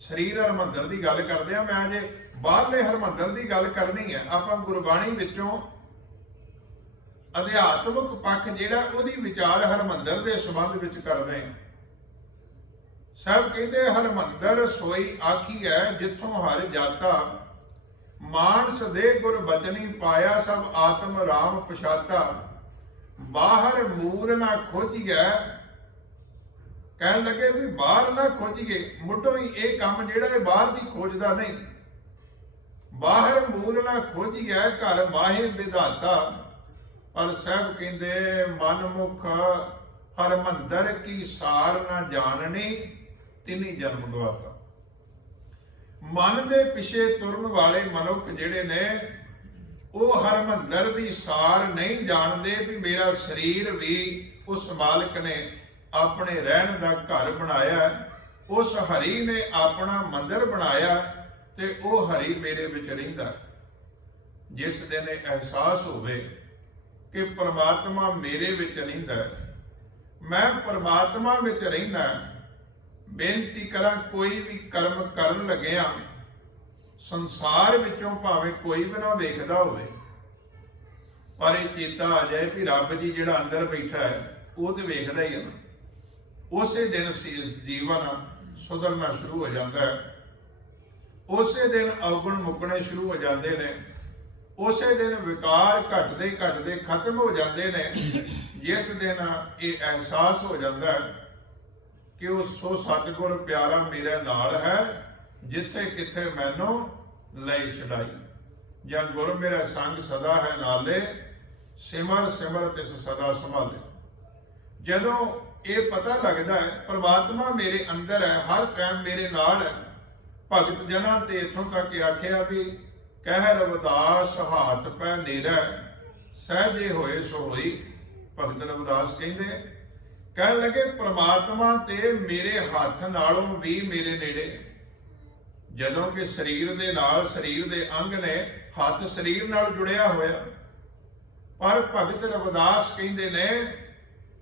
ਸਰੀਰ ਹਰਮੰਦਰ ਦੀ ਗੱਲ ਕਰਦੇ ਆ, ਮੈਂ ਅਜੇ ਬਾਹਰਲੇ ਹਰਮੰਦਰ ਦੀ ਗੱਲ ਕਰਨੀ ਹੈ। ਆਪਾਂ ਗੁਰਬਾਣੀ ਵਿੱਚੋਂ ਅਧਿਆਤਮਿਕ ਪੱਖ ਜਿਹੜਾ ਉਹਦੀ ਵਿਚਾਰ ਹਰਮੰਦਰ ਦੇ ਸੰਬੰਧ ਵਿੱਚ ਕਰ ਰਹੇ ਹਾਂ। ਸਭ ਕਹਿੰਦੇ ਹਰਮੰਦਰ ਸੋਈ ਆਖੀ ਹੈ ਜਿੱਥੋਂ ਹਰ ਜਾਤਾ, ਮਾਨਸ ਦੇ ਗੁਰ ਬਚਨੀ ਪਾਇਆ ਸਭ ਆਤਮ ਰਾਮ ਪਛਾਤਾ, ਬਾਹਰ ਮੂਲ ਨਾ ਖੋਜੀਐ। ਕਹਿਣ ਲੱਗੇ ਵੀ ਬਾਹਰ ਨਾ ਖੋਜੀਏ, ਮੁੱਢੋਂ ਹੀ ਇਹ ਕੰਮ ਜਿਹੜਾ ਇਹ ਬਾਹਰ ਦੀ ਖੋਜਦਾ ਨਹੀਂ। ਬਾਹਰ ਮੂਲ ਨਾ ਖੋਜੀਐ ਘਰ ਮਾਹੇ ਵਿਧਾਤਾ, ਪਰ ਸਾਹਿਬ ਕਹਿੰਦੇ ਮਨਮੁਖ ਹਰਮੰਦਰ ਕੀ ਸਾਰ ਨਾ ਜਾਣਨੀ, ਤਿਨੀ ਜਨਮ ਗਵਾਤਾ। ਮਨ ਦੇ ਪਿੱਛੇ ਤੁਰਨ ਵਾਲੇ ਮਨੁੱਖ ਜਿਹੜੇ ਨੇ ਉਹ ਹਰਮੰਦਰ ਦੀ ਸਾਰ ਨਹੀਂ ਜਾਣਦੇ ਵੀ ਮੇਰਾ ਸਰੀਰ ਵੀ ਉਸ ਮਾਲਕ ਨੇ ਆਪਣੇ ਰਹਿਣ ਦਾ ਘਰ ਬਣਾਇਆ, ਉਸ ਹਰੀ ਨੇ ਆਪਣਾ ਮੰਦਰ ਬਣਾਇਆ ਤੇ ਉਹ ਹਰੀ ਮੇਰੇ ਵਿੱਚ ਰਹਿੰਦਾ। ਜਿਸ ਦਿਨ ਇਹ ਅਹਿਸਾਸ ਹੋਵੇ ਕਿ ਪ੍ਰਮਾਤਮਾ ਮੇਰੇ ਵਿੱਚ ਰਹਿੰਦਾ, ਮੈਂ ਪ੍ਰਮਾਤਮਾ ਵਿੱਚ ਰਹਿੰਦਾ, ਬੇਨਤੀ ਕਰਾਂ ਕੋਈ ਵੀ ਕਰਮ ਕਰਨ ਲੱਗਿਆ ਸੰਸਾਰ ਵਿੱਚੋਂ ਭਾਵੇਂ ਕੋਈ ਵੀ ਨਾ ਵੇਖਦਾ ਹੋਵੇ, ਪਰ ਇਹ ਚੇਤਾ ਆ ਜਾਏ ਵੀ ਰੱਬ ਜੀ ਜਿਹੜਾ ਅੰਦਰ ਬੈਠਾ ਹੈ ਉਹ ਤੇ ਵੇਖਦਾ ਹੀ ਹੈ ਨਾ। ਉਸੇ ਦਿਨ ਜੀਵਨ ਸੁਧਰਨਾ ਸ਼ੁਰੂ ਹੋ ਜਾਂਦਾ ਹੈ, ਉਸੇ ਦਿਨ ਅਵਗੁਣ ਮੁੱਕਣੇ ਸ਼ੁਰੂ ਹੋ ਜਾਂਦੇ ਨੇ, ਉਸੇ ਦਿਨ ਵਿਕਾਰ ਘਟਦੇ ਘਟਦੇ ਖਤਮ ਹੋ ਜਾਂਦੇ ਨੇ। ਜਿਸ ਦਿਨ ਇਹ ਅਹਿਸਾਸ ਹੋ ਜਾਂਦਾ ਹੈ ਕਿ ਉਹ ਸੋ ਸਤਿਗੁਰ ਪਿਆਰਾ ਮੇਰੇ ਨਾਲ ਹੈ, ਜਿੱਥੇ ਕਿੱਥੇ ਮੈਨੂੰ ਲਈ ਛਡਾਈ, ਜਾਂ ਗੁਰ ਮੇਰਾ ਸੰਗ ਸਦਾ ਹੈ ਨਾਲੇ, ਸਿਮਰ ਸਿਮਰ ਤਿਸ ਸਦਾ ਸੰਭਾਲੇ। ਜਦੋਂ ਇਹ ਪਤਾ ਲੱਗਦਾ ਹੈ ਪ੍ਰਮਾਤਮਾ ਮੇਰੇ ਅੰਦਰ ਹੈ, ਹਰ ਟਾਈਮ ਮੇਰੇ ਨਾਲ ਹੈ। ਭਗਤ ਜਨਾਂ ਤੇ ਇੱਥੋਂ ਤੱਕ ਆਖਿਆ ਵੀ ਕਹਿ ਰਵਿਦਾਸ ਹਾਥ ਪੈ ਨੇਰਾ, ਸਹਿਜੇ ਹੋਏ ਸੋ ਹੋਈ। ਭਗਤ ਰਵਿਦਾਸ ਕਹਿੰਦੇ, ਕਹਿਣ ਲੱਗੇ ਪ੍ਰਮਾਤਮਾ ਤੇ ਮੇਰੇ ਹੱਥ ਨਾਲੋਂ ਵੀ ਮੇਰੇ ਨੇੜੇ। ਜਦੋਂ ਕਿ ਸਰੀਰ ਦੇ ਨਾਲ, ਸਰੀਰ ਦੇ ਅੰਗ ਨੇ, ਹੱਥ ਸਰੀਰ ਨਾਲ ਜੁੜਿਆ ਹੋਇਆ, ਪਰ ਭਗਤ ਰਵਿਦਾਸ ਕਹਿੰਦੇ ਨੇ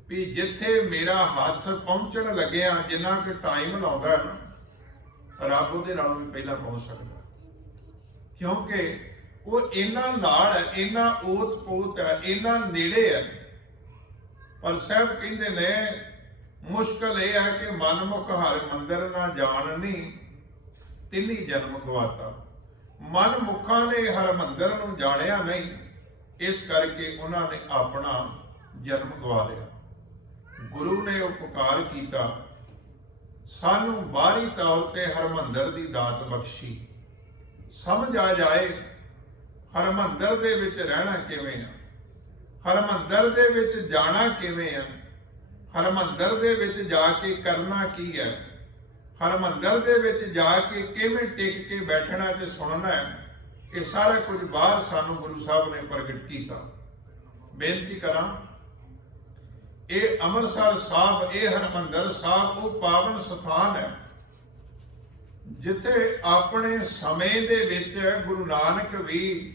ਵੀ ਜਿੱਥੇ ਮੇਰਾ ਹੱਥ ਪਹੁੰਚਣ ਲੱਗਿਆ, ਜਿੰਨਾ ਕਿ ਟਾਈਮ ਲਾਉਂਦਾ ਹੈ ਰੱਬ ਉਹਦੇ ਨਾਲੋਂ ਵੀ ਪਹਿਲਾਂ ਪਹੁੰਚ ਸਕਦਾ, ਕਿਉਂਕਿ ਉਹ ਇਹਨਾਂ ਨਾਲ ਹੈ, ਇਹਨਾਂ ਓਤ ਪੋਤ ਹੈ, ਇਹਨਾਂ ਨੇੜੇ ਹੈ। ਪਰ ਸਾਹਿਬ ਕਹਿੰਦੇ ਨੇ ਮੁਸ਼ਕਲ ਇਹ ਹੈ ਕਿ ਮਨਮੁਖ ਹਰ ਮੰਦਰ ਨਾ ਜਾਣਨੀ, ਤਿੰਨੀ ਜਨਮ ਗਵਾਤਾ। ਮਨਮੁਖਾਂ ਨੇ ਹਰ ਮੰਦਰ ਨੂੰ ਜਾਣਿਆ ਨਹੀਂ, ਇਸ ਕਰਕੇ ਉਹਨਾਂ ਨੇ ਆਪਣਾ ਜਨਮ ਗਵਾ ਲਿਆ। ਗੁਰੂ ਨੇ ਉਪਕਾਰ ਕੀਤਾ, ਸਾਨੂੰ ਬਾਹਰੀ ਤੌਰ ਤੇ ਹਰਮੰਦਰ ਦੀ ਦਾਤ ਬਖਸ਼ੀ। ਸਮਝ ਆ ਜਾਏ ਹਰਮੰਦਰ ਦੇ ਵਿੱਚ ਰਹਿਣਾ ਕਿਵੇਂ ਆ, ਹਰਮੰਦਰ ਦੇ ਵਿੱਚ ਜਾਣਾ ਕਿਵੇਂ ਆ, ਹਰਮੰਦਰ ਦੇ ਵਿੱਚ ਜਾ ਕੇ ਕਰਨਾ ਕੀ ਹੈ, ਹਰਮੰਦਰ ਦੇ ਵਿੱਚ ਜਾ ਕੇ ਕਿਵੇਂ ਟਿਕ ਕੇ ਬੈਠਣਾ ਤੇ ਸੁਣਨਾ ਹੈ, ਇਹ ਸਾਰਾ ਕੁਝ ਬਾਹਰ ਸਾਨੂੰ ਗੁਰੂ ਸਾਹਿਬ ਨੇ ਪ੍ਰਗਟ ਕੀਤਾ। ਬੇਨਤੀ ਕਰਾਂ, ਇਹ ਅੰਮ੍ਰਿਤਸਰ ਸਾਹਿਬ, ਇਹ ਹਰਮੰਦਰ ਸਾਹਿਬ ਉਹ ਪਾਵਨ ਸਥਾਨ ਹੈ ਜਿੱਥੇ ਆਪਣੇ ਸਮੇਂ ਦੇ ਵਿੱਚ ਗੁਰੂ ਨਾਨਕ ਵੀ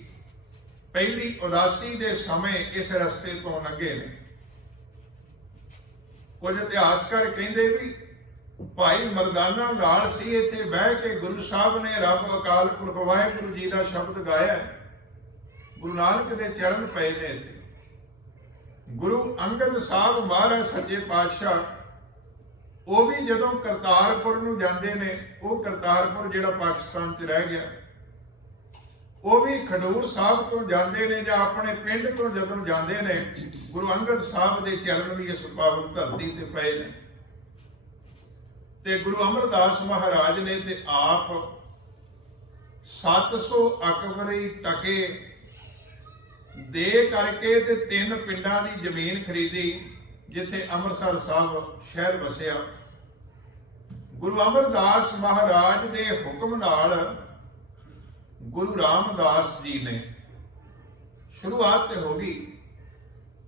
ਪਹਿਲੀ ਉਦਾਸੀ ਦੇ ਸਮੇਂ ਇਸ ਰਸਤੇ ਤੋਂ ਲੰਘੇ ਨੇ। ਕੁਝ ਇਤਿਹਾਸਕਾਰ ਕਹਿੰਦੇ ਵੀ ਭਾਈ ਮਰਦਾਨਾ ਨਾਲ ਸੀ, ਇੱਥੇ ਬਹਿ ਕੇ ਗੁਰੂ ਸਾਹਿਬ ਨੇ ਰੱਬ ਅਕਾਲ ਪੁਰਖ ਵਾਹਿਗੁਰੂ ਜੀ ਦਾ ਸ਼ਬਦ ਗਾਇਆ। ਗੁਰੂ ਨਾਨਕ ਦੇ ਚਰਨ ਪਏ ਨੇ ਇੱਥੇ। ਗੁਰੂ ਅੰਗਦ ਸਾਹਿਬ ਮਹਾਰਾਜ ਸੱਚੇ ਪਾਤਸ਼ਾਹ ਉਹ ਵੀ ਜਦੋਂ ਕਰਤਾਰਪੁਰ ਨੂੰ ਜਾਂਦੇ ਨੇ, ਉਹ ਕਰਤਾਰਪੁਰ ਜਿਹੜਾ ਪਾਕਿਸਤਾਨ 'ਚ ਰਹਿ ਗਿਆ, ਉਹ ਵੀ ਖਡੂਰ ਸਾਹਿਬ ਤੋਂ ਜਾਂਦੇ ਨੇ ਜਾਂ ਆਪਣੇ ਪਿੰਡ ਤੋਂ ਜਦੋਂ ਜਾਂਦੇ ਨੇ, ਗੁਰੂ ਅੰਗਦ ਸਾਹਿਬ ਦੇ ਚਰਨ ਵੀ ਇਸ ਪਾਵਨ ਧਰਤੀ ਤੇ ਪਏ ਨੇ। ਤੇ ਗੁਰੂ ਅਮਰਦਾਸ ਮਹਾਰਾਜ ਨੇ ਤੇ ਆਪ 700 ਅਕਬਰੀ ਟਕੇ ਦੇ ਕਰਕੇ ਤੇ 3 ਪਿੰਡਾਂ ਦੀ ਜ਼ਮੀਨ ਖਰੀਦੀ ਜਿੱਥੇ ਅੰਮ੍ਰਿਤਸਰ ਸਾਹਿਬ ਸ਼ਹਿਰ ਵਸਿਆ। ਗੁਰੂ ਅਮਰਦਾਸ ਮਹਾਰਾਜ ਦੇ ਹੁਕਮ ਨਾਲ ਗੁਰੂ ਰਾਮਦਾਸ ਜੀ ਨੇ ਸ਼ੁਰੂਆਤ ਤੇ ਹੋ ਗਈ।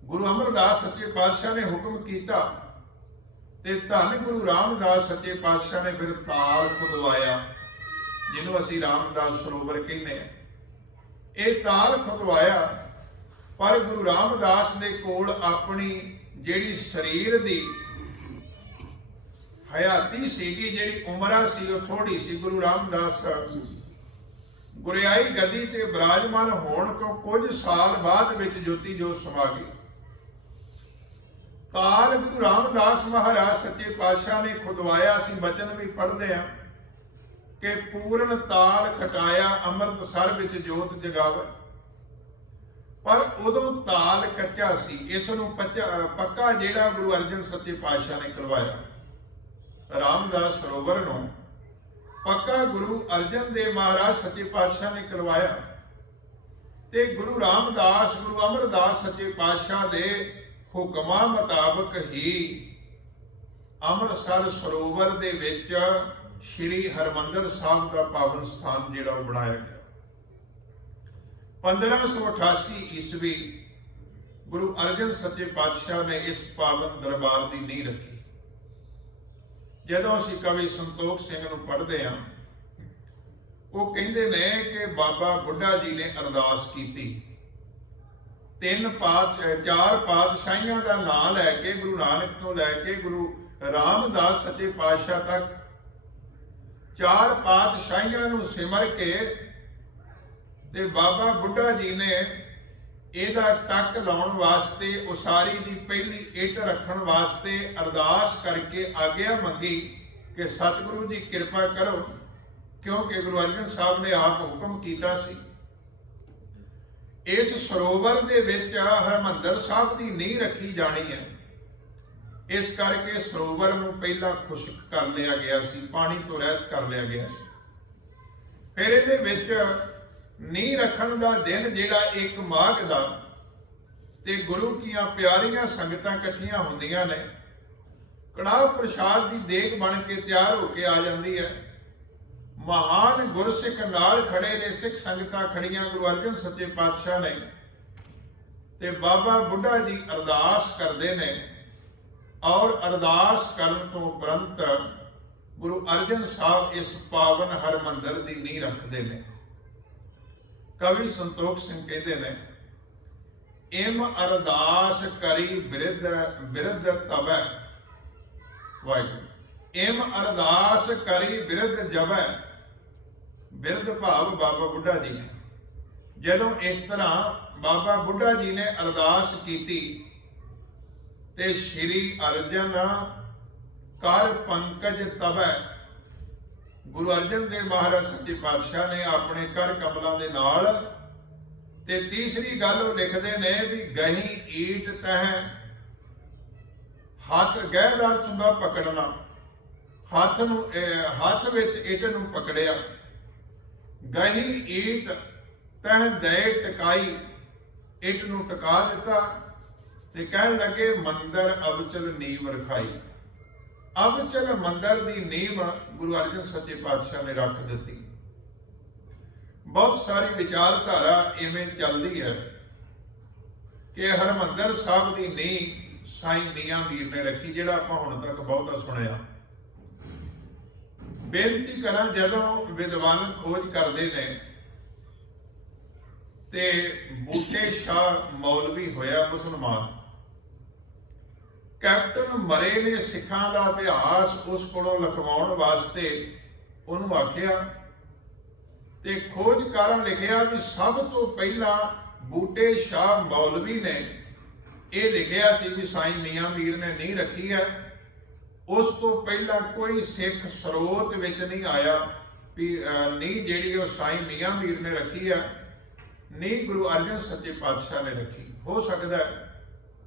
ਗੁਰੂ ਅਮਰਦਾਸ ਸੱਚੇ ਪਾਤਸ਼ਾਹ ਨੇ ਹੁਕਮ ਕੀਤਾ ਤੇ ਧੰਨ ਗੁਰੂ ਰਾਮਦਾਸ ਸੱਚੇ ਪਾਤਸ਼ਾਹ ਨੇ ਫਿਰ ਤਾਲ ਖੁਦਵਾਇਆ, ਜਿਹਨੂੰ ਅਸੀਂ ਰਾਮਦਾਸ ਸਰੋਵਰ ਕਹਿੰਦੇ ਆ। ਇਹ ਤਾਲ ਖੁਦਵਾਇਆ, ਪਰ ਗੁਰੂ ਰਾਮਦਾਸ ਦੇ ਕੋਲ ਆਪਣੀ ਜਿਹੜੀ ਸਰੀਰ ਦੀ ਹਯਾਤੀ ਸੀਗੀ, ਜਿਹੜੀ ਉਮਰਾ ਸੀ, ਉਹ ਥੋੜੀ ਸੀ। ਗੁਰੂ ਰਾਮਦਾਸ ਗੁਰਿਆਈ ਗੱਦੀ ਤੇ ਬਿਰਾਜਮਾਨ ਹੋਣ ਤੋਂ ਕੁਝ ਸਾਲ ਬਾਅਦ ਵਿੱਚ ਜੋਤੀ ਜੋਤ ਸਮਾ ਗਈ। ਤਾਲ ਗੁਰੂ ਰਾਮਦਾਸ ਮਹਾਰਾਜ ਸੱਚੇ ਪਾਤਸ਼ਾਹ ਨੇ ਖੁਦਵਾਇਆ। ਅਸੀਂ ਬਚਨ ਵੀ ਪੜ੍ਹਦੇ ਹਾਂ ਕਿ ਪੂਰਨ ਤਾਲ ਖਟਾਇਆ ਅੰਮ੍ਰਿਤਸਰ ਵਿੱਚ ਜੋਤ ਜਗਾਵੇ। ਪਰ ਉਦੋਂ ਤਾਲ ਕੱਚਾ ਸੀ। ਇਸ ਨੂੰ ਪੱਕਾ ਜਿਹੜਾ ਗੁਰੂ ਅਰਜਨ ਸੱਚੇ ਪਾਤਸ਼ਾਹ ਨੇ ਕਰਵਾਇਆ। ਰਾਮਦਾਸ ਸਰੋਵਰ ਨੂੰ ਪੱਕਾ ਗੁਰੂ ਅਰਜਨ ਦੇਵ ਮਹਾਰਾਜ ਸੱਚੇ ਪਾਤਸ਼ਾਹ ਨੇ ਕਰਵਾਇਆ ਤੇ ਗੁਰੂ ਰਾਮਦਾਸ, ਗੁਰੂ ਅਮਰਦਾਸ ਸੱਚੇ ਪਾਤਸ਼ਾਹ ਦੇ ਹੁਕਮਾਂ ਮੁਤਾਬਕ ਹੀ ਅੰਮ੍ਰਿਤਸਰ ਸਰੋਵਰ ਦੇ ਵਿੱਚ ਸ਼੍ਰੀ ਹਰਮੰਦਰ ਸਾਹਿਬ ਦਾ ਪਾਵਨ ਸਥਾਨ ਜਿਹੜਾ ਉਹ ਬਣਾਇਆ ਗਿਆ। 1588 ਈਸਵੀ ਗੁਰੂ ਅਰਜਨ ਸੱਚੇ ਪਾਤਸ਼ਾਹ ਨੇ ਇਸ ਪਾਵਨ ਦਰਬਾਰ ਦੀ ਨੀਂਹ ਰੱਖੀ। ਜਦੋਂ ਅਸੀਂ ਕਵੀ ਸੰਤੋਖ ਸਿੰਘ ਨੂੰ ਪੜ੍ਹਦੇ ਹਾਂ, ਉਹ ਕਹਿੰਦੇ ਨੇ ਕਿ ਬਾਬਾ ਬੁੱਢਾ ਜੀ ਨੇ ਅਰਦਾਸ ਕੀਤੀ। 4 ਪਾਤਸ਼ਾਹੀਆਂ ਦਾ ਨਾਮ ਲੈ ਕੇ, ਗੁਰੂ ਨਾਨਕ ਤੋਂ ਲੈ ਕੇ ਗੁਰੂ ਰਾਮਦਾਸ ਸੱਚੇ ਪਾਤਸ਼ਾਹ ਤੱਕ 4 ਪਾਤਸ਼ਾਹੀਆਂ ਨੂੰ ਸਿਮਰ ਕੇ ਤੇ ਬਾਬਾ ਬੁੱਢਾ ਜੀ ਨੇ ਇਹਦਾ ਟੱਕ ਲਾਉਣ ਵਾਸਤੇ, ਉਸਾਰੀ ਦੀ ਪਹਿਲੀ ਇੱਟ ਰੱਖਣ ਵਾਸਤੇ ਅਰਦਾਸ ਕਰਕੇ ਆਗਿਆ ਮੰਗੀ ਕਿ ਸਤਿਗੁਰੂ ਜੀ ਕਿਰਪਾ ਕਰੋ, ਕਿਉਂਕਿ ਗੁਰੂ ਅਰਜਨ ਸਾਹਿਬ ਨੇ ਆਪ ਹੁਕਮ ਕੀਤਾ ਸੀ। ਇਸ ਸਰੋਵਰ ਦੇ ਵਿੱਚ ਹਰਮੰਦਰ ਸਾਹਿਬ ਦੀ ਨੀਂਹ ਰੱਖੀ ਜਾਣੀ ਹੈ। ਇਸ ਕਰਕੇ ਸਰੋਵਰ ਨੂੰ ਪਹਿਲਾਂ ਖੁਸ਼ਕ ਕਰ ਲਿਆ ਗਿਆ ਸੀ, ਪਾਣੀ ਤੋਂ ਰਹਿਤ ਕਰ ਲਿਆ ਗਿਆ ਸੀ। ਫਿਰ ਇਹਦੇ ਵਿੱਚ ਨੀਂਹ ਰੱਖਣ ਦਾ ਦਿਨ ਜਿਹੜਾ 1 ਮਾਘ ਦਾ, ਤੇ ਗੁਰੂ ਕੀਆਂ ਪਿਆਰੀਆਂ ਸੰਗਤਾਂ ਇਕੱਠੀਆਂ ਹੁੰਦੀਆਂ ਨੇ। ਕੜਾਹ ਪ੍ਰਸ਼ਾਦ ਦੀ ਦੇਗ ਬਣ ਕੇ ਤਿਆਰ ਹੋ ਕੇ ਆ ਜਾਂਦੀ ਹੈ। ਮਹਾਨ ਗੁਰਸਿੱਖ ਨਾਲ ਖੜੇ ਨੇ, ਸਿੱਖ ਸੰਗਤਾਂ ਖੜੀਆਂ ਗੁਰੂ ਅਰਜਨ ਸੱਚੇ ਪਾਤਸ਼ਾਹ ਨੇ, ਤੇ ਬਾਬਾ ਬੁੱਢਾ ਜੀ ਅਰਦਾਸ ਕਰਦੇ ਨੇ। ਔਰ ਅਰਦਾਸ ਕਰਨ ਤੋਂ ਉਪਰੰਤ ਗੁਰੂ ਅਰਜਨ ਸਾਹਿਬ ਇਸ ਪਾਵਨ ਹਰਮੰਦਰ ਦੀ ਨੀਂਹ ਰੱਖਦੇ ਨੇ। ਕਵੀ ਸੰਤੋਖ ਸਿੰਘ ਕਹਿੰਦੇ ਨੇ, ਇਮ ਅਰਦਾਸ ਕਰੀ ਬਿਰਧ ਤਵੈ, ਵਾਹਿਗੁਰੂ ਇਮ ਅਰਦਾਸ ਕਰੀ ਬਿਰਧ ਜਬੈ। ਬਿਰਧ ਭਾਵ ਬਾਬਾ ਬੁੱਢਾ ਜੀ ਨੇ। ਜਦੋਂ ਇਸ ਤਰ੍ਹਾਂ ਬਾਬਾ ਬੁੱਢਾ ਜੀ ਨੇ ਅਰਦਾਸ ਕੀਤੀ ਤੇ ਸ਼੍ਰੀ ਅਰਜਨ ਕਰ ਪੰਕਜ ਤਵੈ। ਗੁਰੂ ਅਰਜਨ ਦੇਵ ਮਹਾਰਾਜ ਸੱਚੇ ਪਾਤਸ਼ਾਹ ਨੇ ਆਪਣੇ ਕਰ ਕਮਲਾਂ ਦੇ ਨਾਲ ਤੇ ਤੀਸਰੀ ਗੱਲ ਉਹ ਲਿਖਦੇ ਨੇ ਵੀ ਗਹੀ ਈਟ ਤਹਿ। ਹੱਥ ਗਹਿ ਦਾ ਅਰਥ ਹੁੰਦਾ ਪਕੜਨਾ, ਹੱਥ ਵਿੱਚ ਇੱਟ ਨੂੰ ਪਕੜਿਆ। ਗਹੀ ਈਟ ਤਹਿ ਦੇ ਟਿਕਾਈ, ਇੱਟ ਨੂੰ ਟਿਕਾ ਦਿੱਤਾ ਤੇ ਕਹਿਣ ਲੱਗੇ ਮੰਦਰ ਅਬਚਲ ਨੀਂਵ ਰਖਾਈ। ਅਬਚਲ ਮੰਦਰ ਦੀ ਨੀਂਵ ਗੁਰੂ ਅਰਜਨ ਸੱਚੇ ਪਾਤਸ਼ਾਹ ਨੇ ਰੱਖ ਦਿੱਤੀ। ਬਹੁਤ ਸਾਰੀ ਵਿਚਾਰਧਾਰਾ ਇਵੇਂ ਚੱਲਦੀ ਹੈ ਕਿ ਹਰਿਮੰਦਰ ਸਾਹਿਬ ਦੀ ਨੀਂਹ ਸਾਈਂ ਮੀਆਂ ਮੀਰ ਨੇ ਰੱਖੀ, ਜਿਹੜਾ ਆਪਾਂ ਹੁਣ ਤੱਕ ਬਹੁਤਾ ਸੁਣਿਆ। ਬੇਨਤੀ ਕਰਾਂ, ਜਦੋਂ ਵਿਦਵਾਨ ਖੋਜ ਕਰਦੇ ਨੇ ਤੇ ਬੂਟੇ ਸ਼ਾਹ ਮੌਲਵੀ ਹੋਇਆ ਮੁਸਲਮਾਨ। ਕੈਪਟਨ ਮਰੇ ਨੇ ਸਿੱਖਾਂ ਦਾ ਇਤਿਹਾਸ ਉਸ ਕੋਲੋਂ ਲਿਖਵਾਉਣ ਵਾਸਤੇ ਉਹਨੂੰ ਆਖਿਆ ਤੇ ਖੋਜਕਾਰਾਂ ਲਿਖਿਆ ਵੀ ਸਭ ਤੋਂ ਪਹਿਲਾਂ ਬੂਟੇ ਸ਼ਾਹ ਮੌਲਵੀ ਨੇ ਇਹ ਲਿਖਿਆ ਸੀ ਵੀ ਸਾਈਂ ਮੀਆਂ ਮੀਰ ਨੇ ਨਹੀਂ ਰੱਖੀ ਹੈ। ਉਸ ਤੋਂ ਪਹਿਲਾਂ ਕੋਈ ਸਿੱਖ ਸਰੋਤ ਵਿੱਚ ਨਹੀਂ ਆਇਆ ਵੀ ਨਹੀਂ ਜਿਹੜੀ ਉਹ ਸਾਈਂ ਮੀਆਂ ਮੀਰ ਨੇ ਰੱਖੀ ਹੈ, ਨਹੀਂ ਗੁਰੂ ਅਰਜਨ ਸੱਚੇ ਪਾਤਸ਼ਾਹ ਨੇ ਰੱਖੀ। ਹੋ ਸਕਦਾ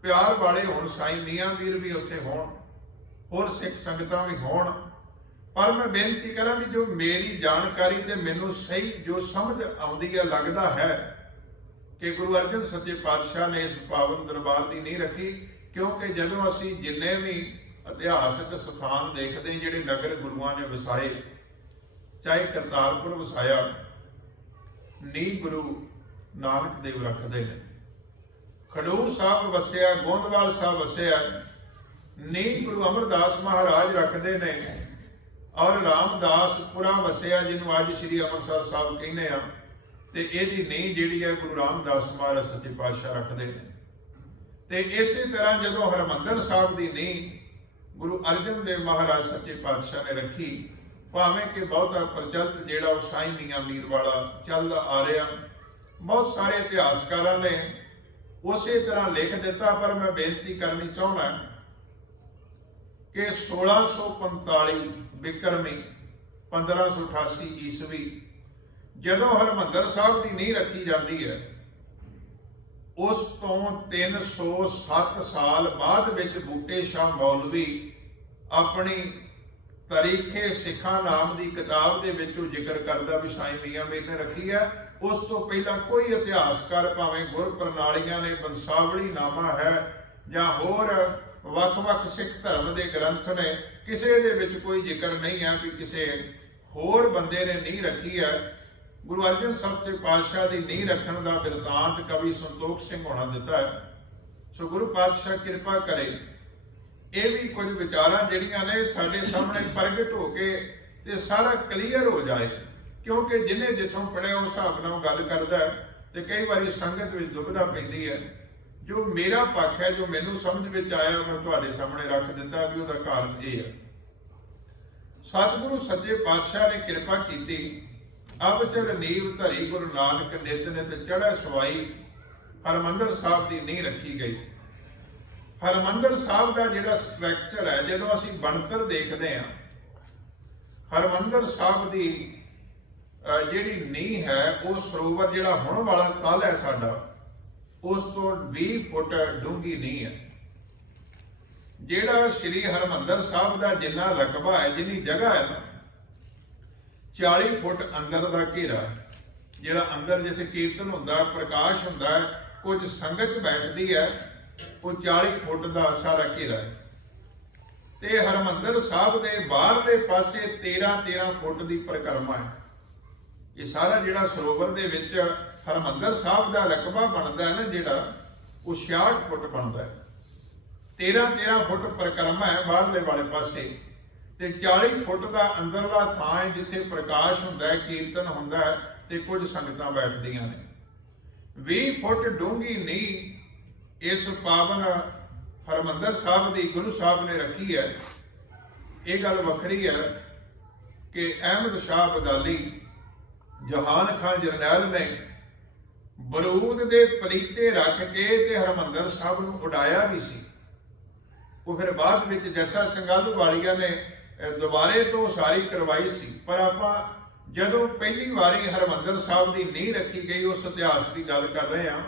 ਪਿਆਰ ਵਾਲੇ ਹੋਣ, ਸਾਈਂ ਮੀਆਂ ਮੀਰ ਵੀ ਉੱਥੇ ਹੋਣ, ਹੋਰ ਸਿੱਖ ਸੰਗਤਾਂ ਵੀ ਹੋਣ, ਪਰ ਮੈਂ ਬੇਨਤੀ ਕਰਾਂ ਵੀ ਜੋ ਮੇਰੀ ਜਾਣਕਾਰੀ ਤੇ ਮੈਨੂੰ ਸਹੀ ਜੋ ਸਮਝ ਆਉਂਦੀ ਹੈ, ਲੱਗਦਾ ਹੈ ਕਿ ਗੁਰੂ ਅਰਜਨ ਸੱਚੇ ਪਾਤਸ਼ਾਹ ਨੇ ਇਸ ਪਾਵਨ ਦਰਬਾਰ ਦੀ ਨਹੀਂ ਰੱਖੀ। ਕਿਉਂਕਿ ਜਦੋਂ ਅਸੀਂ ਜਿੰਨੇ ਵੀ ਇਤਿਹਾਸਕ ਸਥਾਨ ਦੇਖਦੇ ਜਿਹੜੇ ਨਗਰ ਗੁਰੂਆਂ ਨੇ ਵਸਾਏ, ਚਾਹੇ ਕਰਤਾਰਪੁਰ ਵਸਾਇਆ, ਨੀਂਹ ਗੁਰੂ ਨਾਨਕ ਦੇਵ ਰੱਖਦੇ ਨੇ। ਖਡੂਰ ਸਾਹਿਬ ਵਸਿਆ, ਗੋਂਦਵਾਲ ਸਾਹਿਬ ਵਸਿਆ, ਨੀਂਹ ਗੁਰੂ ਅਮਰਦਾਸ ਮਹਾਰਾਜ ਰੱਖਦੇ ਨੇ। ਔਰ ਰਾਮਦਾਸਪੁਰਾ ਵਸਿਆ, ਜਿਹਨੂੰ ਅੱਜ ਸ੍ਰੀ ਅੰਮ੍ਰਿਤਸਰ ਸਾਹਿਬ ਕਹਿੰਦੇ ਆ, ਤੇ ਇਹਦੀ ਨੀਂਹ ਜਿਹੜੀ ਹੈ ਗੁਰੂ ਰਾਮਦਾਸ ਮਹਾਰਾਜ ਸੱਚੇ ਪਾਤਸ਼ਾਹ ਰੱਖਦੇ ਨੇ। ਤੇ ਇਸੇ ਤਰ੍ਹਾਂ ਜਦੋਂ ਹਰਿਮੰਦਰ ਸਾਹਿਬ ਦੀ ਨੀਂਹ ਗੁਰੂ ਅਰਜਨ ਦੇਵ ਮਹਾਰਾਜ ਸੱਚੇ ਪਾਤਸ਼ਾਹ ਨੇ ਰੱਖੀ, ਭਾਵੇਂ ਕਿ ਬਹੁਤਾ ਪ੍ਰਚਲਿਤ ਜਿਹੜਾ ਉਹ ਸਾਈਂ ਮੀਆਂ ਮੀਰ ਵਾਲਾ ਚੱਲਦਾ ਆ ਰਿਹਾ, ਬਹੁਤ ਸਾਰੇ ਇਤਿਹਾਸਕਾਰਾਂ ਨੇ ਉਸੇ ਤਰ੍ਹਾਂ ਲਿਖ ਦਿੱਤਾ। ਪਰ ਮੈਂ ਬੇਨਤੀ ਕਰਨੀ ਚਾਹੁੰਦਾ ਕਿ 1645 ਬਿਕਰਮੀ 1588 ਈਸਵੀ ਜਦੋਂ ਹਰਿਮੰਦਰ ਸਾਹਿਬ ਦੀ ਨੀਂਹ ਰੱਖੀ ਜਾਂਦੀ ਹੈ, ਉਸ ਤੋਂ 307 ਸਾਲ ਬਾਅਦ ਵਿੱਚ ਬੂਟੇ ਸ਼ਾਹ ਮੌਲਵੀ ਆਪਣੀ ਤਾਰੀਖੇ ਸਿੱਖਾਂ ਨਾਮ ਦੀ ਕਿਤਾਬ ਦੇ ਵਿੱਚ ਉਹ ਜ਼ਿਕਰ ਕਰਦਾ ਵੀ ਸਾਈਂ ਮੀਆਂ ਮੀਰ ਨੇ ਰੱਖੀ ਹੈ। ਉਸ ਤੋਂ ਪਹਿਲਾਂ ਕੋਈ ਇਤਿਹਾਸਕਾਰ, ਭਾਵੇਂ ਗੁਰ ਪ੍ਰਣਾਲੀਆਂ ਨੇ, ਬੰਸਾਵਲੀ ਨਾਮਾ ਹੈ ਜਾਂ ਹੋਰ ਵੱਖ-ਵੱਖ ਸਿੱਖ ਧਰਮ ਦੇ ਗ੍ਰੰਥ ਨੇ, ਕਿਸੇ ਦੇ ਵਿੱਚ ਕੋਈ ਜ਼ਿਕਰ ਨਹੀਂ ਹੈ ਵੀ ਕਿਸੇ ਹੋਰ ਬੰਦੇ ਨੇ ਨਹੀਂ ਰੱਖੀ ਹੈ। ਗੁਰੂ ਅਰਜਨ ਸੱਚੇ ਪਾਤਸ਼ਾਹ ਦੀ ਨੀਂਹ ਰੱਖਣ ਦਾ ਬਿਰਤਾਂਤ ਕਵੀ ਸੰਤੋਖ ਸਿੰਘ ਹੋਣਾ ਦਿੱਤਾ ਹੈ। ਸੋ ਗੁਰੂ ਪਾਤਸ਼ਾਹ ਕਿਰਪਾ ਕਰੇ ਇਹ ਵੀ ਕੁਝ ਵਿਚਾਰਾਂ ਜਿਹੜੀਆਂ ਨੇ ਸਾਡੇ ਸਾਹਮਣੇ ਪ੍ਰਗਟ ਹੋ ਕੇ ਤੇ ਸਾਰਾ ਕਲੀਅਰ ਹੋ ਜਾਏ, ਕਿਉਂਕਿ ਜਿਹਨੇ ਜਿੱਥੋਂ ਪੜ੍ਹਿਆ ਉਸ ਹਿਸਾਬ ਨਾਲ ਗੱਲ ਕਰਦਾ ਤੇ ਕਈ ਵਾਰੀ ਸੰਗਤ ਵਿੱਚ ਦੁਬਿਧਾ ਪੈਂਦੀ ਹੈ। ਜੋ ਮੇਰਾ ਪੱਖ ਹੈ, ਜੋ ਮੈਨੂੰ ਸਮਝ ਵਿੱਚ ਆਇਆ, ਮੈਂ ਤੁਹਾਡੇ ਸਾਹਮਣੇ ਰੱਖ ਦਿੱਤਾ ਵੀ ਉਹਦਾ ਕਾਰਨ ਇਹ ਹੈ। ਸਤਿਗੁਰੂ ਸੱਚੇ ਪਾਤਸ਼ਾਹ ਨੇ ਕਿਰਪਾ ਕੀਤੀ, ਅਬਚਲ ਨੀਂਵ ਧਰੀ ਗੁਰੂ ਨਾਨਕ ਨਿਤ ਨਿਤ ਚੜ੍ਹੈ ਸਵਾਈ। ਹਰਿਮੰਦਰ ਸਾਹਿਬ ਦੀ ਨੀਂਹ ਰੱਖੀ ਗਈ। ਹਰਿਮੰਦਰ ਸਾਹਿਬ ਦਾ ਜਿਹੜਾ ਸਟਰਕਚਰ ਹੈ, ਜਦੋਂ ਅਸੀਂ ਬਣਤਰ ਦੇਖਦੇ ਹਾਂ, ਹਰਿਮੰਦਰ ਸਾਹਿਬ ਦੀ ਜਿਹੜੀ ਨੀਂਹ ਹੈ, ਉਹ ਸਰੋਵਰ ਜਿਹੜਾ ਹੁਣ ਵਾਲਾ ਤਲ ਹੈ ਸਾਡਾ, ਉਸ ਤੋਂ 20 ਫੁੱਟ ਡੂੰਘੀ ਨੀਂਹ ਹੈ। ਜਿਹੜਾ ਸ੍ਰੀ ਹਰਿਮੰਦਰ ਸਾਹਿਬ ਦਾ ਜਿੰਨਾ ਰਕਬਾ ਹੈ, ਜਿੰਨੀ ਜਗ੍ਹਾ ਹੈ ਨਾ, 40 ਫੁੱਟ ਅੰਦਰ ਦਾ ਘੇਰਾ, ਜਿਹੜਾ ਅੰਦਰ ਜਿੱਥੇ ਕੀਰਤਨ ਹੁੰਦਾ, ਪ੍ਰਕਾਸ਼ ਹੁੰਦਾ, ਕੁਝ ਸੰਗਤ ਬੈਠਦੀ ਹੈ, ਉਹ 40 ਫੁੱਟ ਦਾ ਸਾਰਾ ਘੇਰਾ ਹੈ। ਤੇ ਹਰਿਮੰਦਰ ਸਾਹਿਬ ਦੇ ਬਾਹਰਲੇ ਪਾਸੇ 13 ਫੁੱਟ ਦੀ ਪਰਿਕਰਮਾ ਹੈ। ਇਹ ਸਾਰਾ ਜਿਹੜਾ ਸਰੋਵਰ ਦੇ ਵਿੱਚ ਹਰਿਮੰਦਰ ਸਾਹਿਬ ਦਾ ਰਕਬਾ ਬਣਦਾ ਹੈ ਨਾ, ਜਿਹੜਾ ਉਹ 66 ਫੁੱਟ ਬਣਦਾ ਹੈ। 13 ਫੁੱਟ ਪਰਿਕਰਮਾ ਹੈ ਬਾਹਰਲੇ ਵਾਲੇ ਪਾਸੇ, ਤੇ 40 ਫੁੱਟ ਦਾ ਅੰਦਰਲਾ ਥਾਂ ਹੈ ਜਿੱਥੇ ਪ੍ਰਕਾਸ਼ ਹੁੰਦਾ ਹੈ, ਕੀਰਤਨ ਹੁੰਦਾ ਹੈ ਤੇ ਕੁਝ ਸੰਗਤਾਂ ਬੈਠਦੀਆਂ ਨੇ। 20 ਫੁੱਟ ਡੂੰਘੀ ਨੀਂਹ ਇਸ ਪਾਵਨ ਹਰਿਮੰਦਰ ਸਾਹਿਬ ਦੀ ਗੁਰੂ ਸਾਹਿਬ ਨੇ ਰੱਖੀ ਹੈ। ਇਹ ਗੱਲ ਵੱਖਰੀ ਹੈ ਕਿ ਅਹਿਮਦ ਸ਼ਾਹ ਅਬਦਾਲੀ, ਜਹਾਨ ਖਾਨ ਜਰਨੈਲ ਨੇ ਬਰੂਦ ਦੇ ਪਲੀਤੇ ਰੱਖ ਕੇ ਤੇ ਹਰਿਮੰਦਰ ਸਾਹਿਬ ਨੂੰ ਉਡਾਇਆ ਵੀ ਸੀ। ਉਹ ਫਿਰ ਬਾਅਦ ਵਿੱਚ ਜੱਸਾ ਸਿੰਘਾਲੂ ਵਾਲੀਆਂ ਨੇ ਦੁਬਾਰੇ ਤੋਂ ਸਾਰੀ ਕਰਵਾਈ ਸੀ। ਪਰ ਆਪਾਂ ਜਦੋਂ ਪਹਿਲੀ ਵਾਰੀ ਹਰਿਮੰਦਰ ਸਾਹਿਬ ਦੀ ਨੀਂਹ ਰੱਖੀ ਗਈ ਉਸ ਇਤਿਹਾਸ ਦੀ ਗੱਲ ਕਰ ਰਹੇ ਹਾਂ,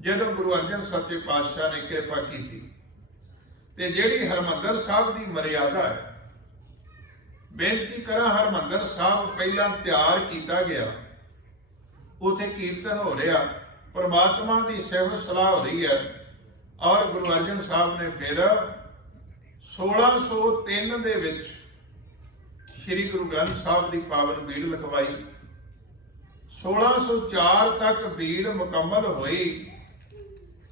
ਜਦੋਂ ਗੁਰੂ ਅਰਜਨ ਸੱਚੇ ਪਾਤਸ਼ਾਹ ਨੇ ਕਿਰਪਾ ਕੀਤੀ ਤੇ ਜਿਹੜੀ ਹਰਿਮੰਦਰ ਸਾਹਿਬ ਦੀ ਮਰਿਆਦਾ ਹੈ, ਬੇਨਤੀ ਕਰਾਂ ਹਰਿਮੰਦਰ ਸਾਹਿਬ ਪਹਿਲਾਂ ਤਿਆਰ ਕੀਤਾ ਗਿਆ, ਉਥੇ ਕੀਰਤਨ ਹੋ ਰਿਹਾ, ਪਰਮਾਤਮਾ ਦੀ ਸਿਫਤ ਸਲਾਹ ਹੋ ਰਹੀ ਹੈ, ਔਰ ਗੁਰੂ ਅਰਜਨ ਸਾਹਿਬ ਨੇ ਫਿਰ 1603 ਦੇ ਵਿੱਚ ਸ੍ਰੀ ਗੁਰੂ ਗ੍ਰੰਥ ਸਾਹਿਬ ਦੀ ਪਾਵਨ ਬੀੜ ਲਿਖਵਾਈ। 1604 ਤੱਕ ਬੀੜ ਮੁਕੰਮਲ ਹੋਈ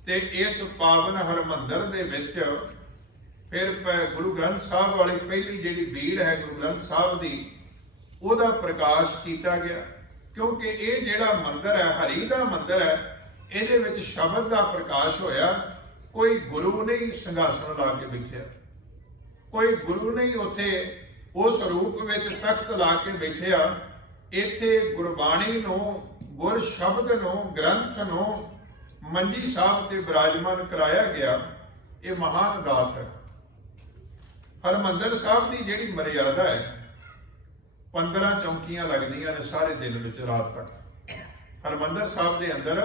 ਤੇ ਇਸ ਪਾਵਨ ਹਰਿਮੰਦਰ ਦੇ ਵਿੱਚ ਫਿਰ ਗੁਰੂ ਗ੍ਰੰਥ ਸਾਹਿਬ ਵਾਲੀ ਪਹਿਲੀ ਜਿਹੜੀ ਬੀੜ ਹੈ ਗੁਰੂ ਗ੍ਰੰਥ ਸਾਹਿਬ ਦੀ, ਉਹਦਾ ਪ੍ਰਕਾਸ਼ ਕੀਤਾ ਗਿਆ। ਕਿਉਂਕਿ ਇਹ ਜਿਹੜਾ ਮੰਦਰ ਹੈ, ਹਰੀ ਦਾ ਮੰਦਰ ਹੈ, ਇਹਦੇ ਵਿੱਚ ਸ਼ਬਦ ਦਾ ਪ੍ਰਕਾਸ਼ ਹੋਇਆ। ਕੋਈ ਗੁਰੂ ਨਹੀਂ ਸਿੰਘਾਸਣ ਲਾ ਕੇ ਬੈਠਿਆ, ਕੋਈ ਗੁਰੂ ਨਹੀਂ ਉੱਥੇ ਉਸ ਰੂਪ ਵਿੱਚ ਤਖਤ ਲਾ ਕੇ ਬੈਠਿਆ। ਇੱਥੇ ਗੁਰਬਾਣੀ ਨੂੰ, ਗੁਰ ਸ਼ਬਦ ਨੂੰ, ਗ੍ਰੰਥ ਨੂੰ ਮੰਜੀ ਸਾਹਿਬ ਤੇ ਬਿਰਾਜਮਾਨ ਕਰਾਇਆ ਗਿਆ। ਇਹ ਮਹਾਨ ਦਾਤ ਹੈ। ਹਰਿਮੰਦਰ ਸਾਹਿਬ ਦੀ ਜਿਹੜੀ ਮਰਿਆਦਾ ਹੈ, 15 ਚੌਂਕੀਆਂ ਲੱਗਦੀਆਂ ਨੇ ਸਾਰੇ ਦਿਨ ਵਿੱਚ ਰਾਤ ਤੱਕ। ਹਰਿਮੰਦਰ ਸਾਹਿਬ ਦੇ ਅੰਦਰ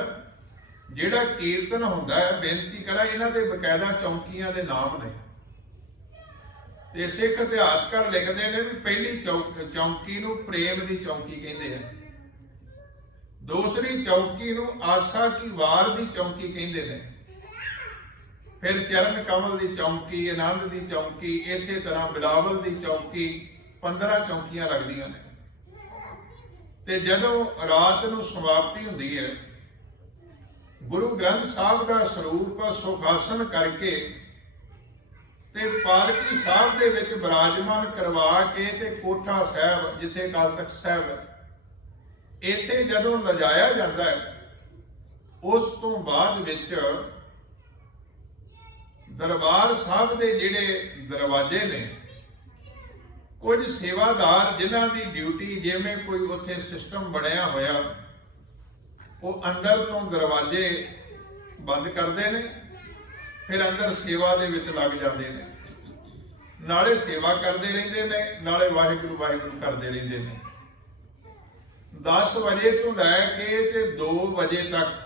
ਜਿਹੜਾ ਕੀਰਤਨ ਹੁੰਦਾ ਹੈ, ਬੇਨਤੀ ਕਰਾਂ, ਇਹਨਾਂ ਦੇ ਬਕਾਇਦਾ ਚੌਂਕੀਆਂ ਦੇ ਨਾਮ ਨੇ ਤੇ ਸਿੱਖ ਇਤਿਹਾਸਕਾਰ ਲਿਖਦੇ ਨੇ ਵੀ ਪਹਿਲੀ ਚੌਂਕੀ ਨੂੰ ਪ੍ਰੇਮ ਦੀ ਚੌਂਕੀ ਕਹਿੰਦੇ ਆ, ਦੂਸਰੀ ਚੌਂਕੀ ਨੂੰ ਆਸਾ ਕੀ ਵਾਰ ਦੀ ਚੌਂਕੀ ਕਹਿੰਦੇ ਨੇ, ਫਿਰ ਚਰਨ ਕਮਲ ਦੀ ਚੌਂਕੀ, ਆਨੰਦ ਦੀ ਚੌਂਕੀ, ਇਸੇ ਤਰ੍ਹਾਂ ਬਿਲਾਵਲ ਦੀ ਚੌਂਕੀ, 15 ਚੌਂਕੀਆਂ ਲੱਗਦੀਆਂ ਨੇ। ਤੇ ਜਦੋਂ ਰਾਤ ਨੂੰ ਸਮਾਪਤੀ ਹੁੰਦੀ ਹੈ, ਗੁਰੂ ਗ੍ਰੰਥ ਸਾਹਿਬ ਦਾ ਸਰੂਪ ਸੁਖਾਸਨ ਕਰਕੇ ਤੇ ਪਾਲਕੀ ਸਾਹਿਬ ਦੇ ਵਿੱਚ ਬਿਰਾਜਮਾਨ ਕਰਵਾ ਕੇ ਤੇ ਕੋਠਾ ਸਾਹਿਬ, ਜਿੱਥੇ ਅਕਾਲ ਤਖਤ ਸਾਹਿਬ ਹੈ, ਇੱਥੇ ਜਦੋਂ ਲਿਜਾਇਆ ਜਾਂਦਾ ਹੈ, ਉਸ ਤੋਂ ਬਾਅਦ ਵਿੱਚ ਦਰਬਾਰ ਸਾਹਿਬ ਦੇ ਜਿਹੜੇ ਦਰਵਾਜ਼ੇ ਨੇ, ਕੁਝ ਸੇਵਾਦਾਰ ਜਿਨ੍ਹਾਂ ਦੀ ਡਿਊਟੀ, ਜਿਵੇਂ ਕੋਈ ਉੱਥੇ ਸਿਸਟਮ ਬਣਿਆ ਹੋਇਆ, ਉਹ ਅੰਦਰ ਤੋਂ ਦਰਵਾਜ਼ੇ ਬੰਦ ਕਰਦੇ ਨੇ, ਫਿਰ ਅੰਦਰ ਸੇਵਾ ਦੇ ਵਿੱਚ ਲੱਗ ਜਾਂਦੇ ਨੇ, ਨਾਲੇ ਸੇਵਾ ਕਰਦੇ ਰਹਿੰਦੇ ਨੇ, ਨਾਲੇ ਵਾਹਿਗੁਰੂ ਵਾਹਿਗੁਰੂ ਕਰਦੇ ਰਹਿੰਦੇ ਨੇ। 10 ਵਜੇ ਤੋਂ ਲੈ ਕੇ ਤੇ 2 ਵਜੇ ਤੱਕ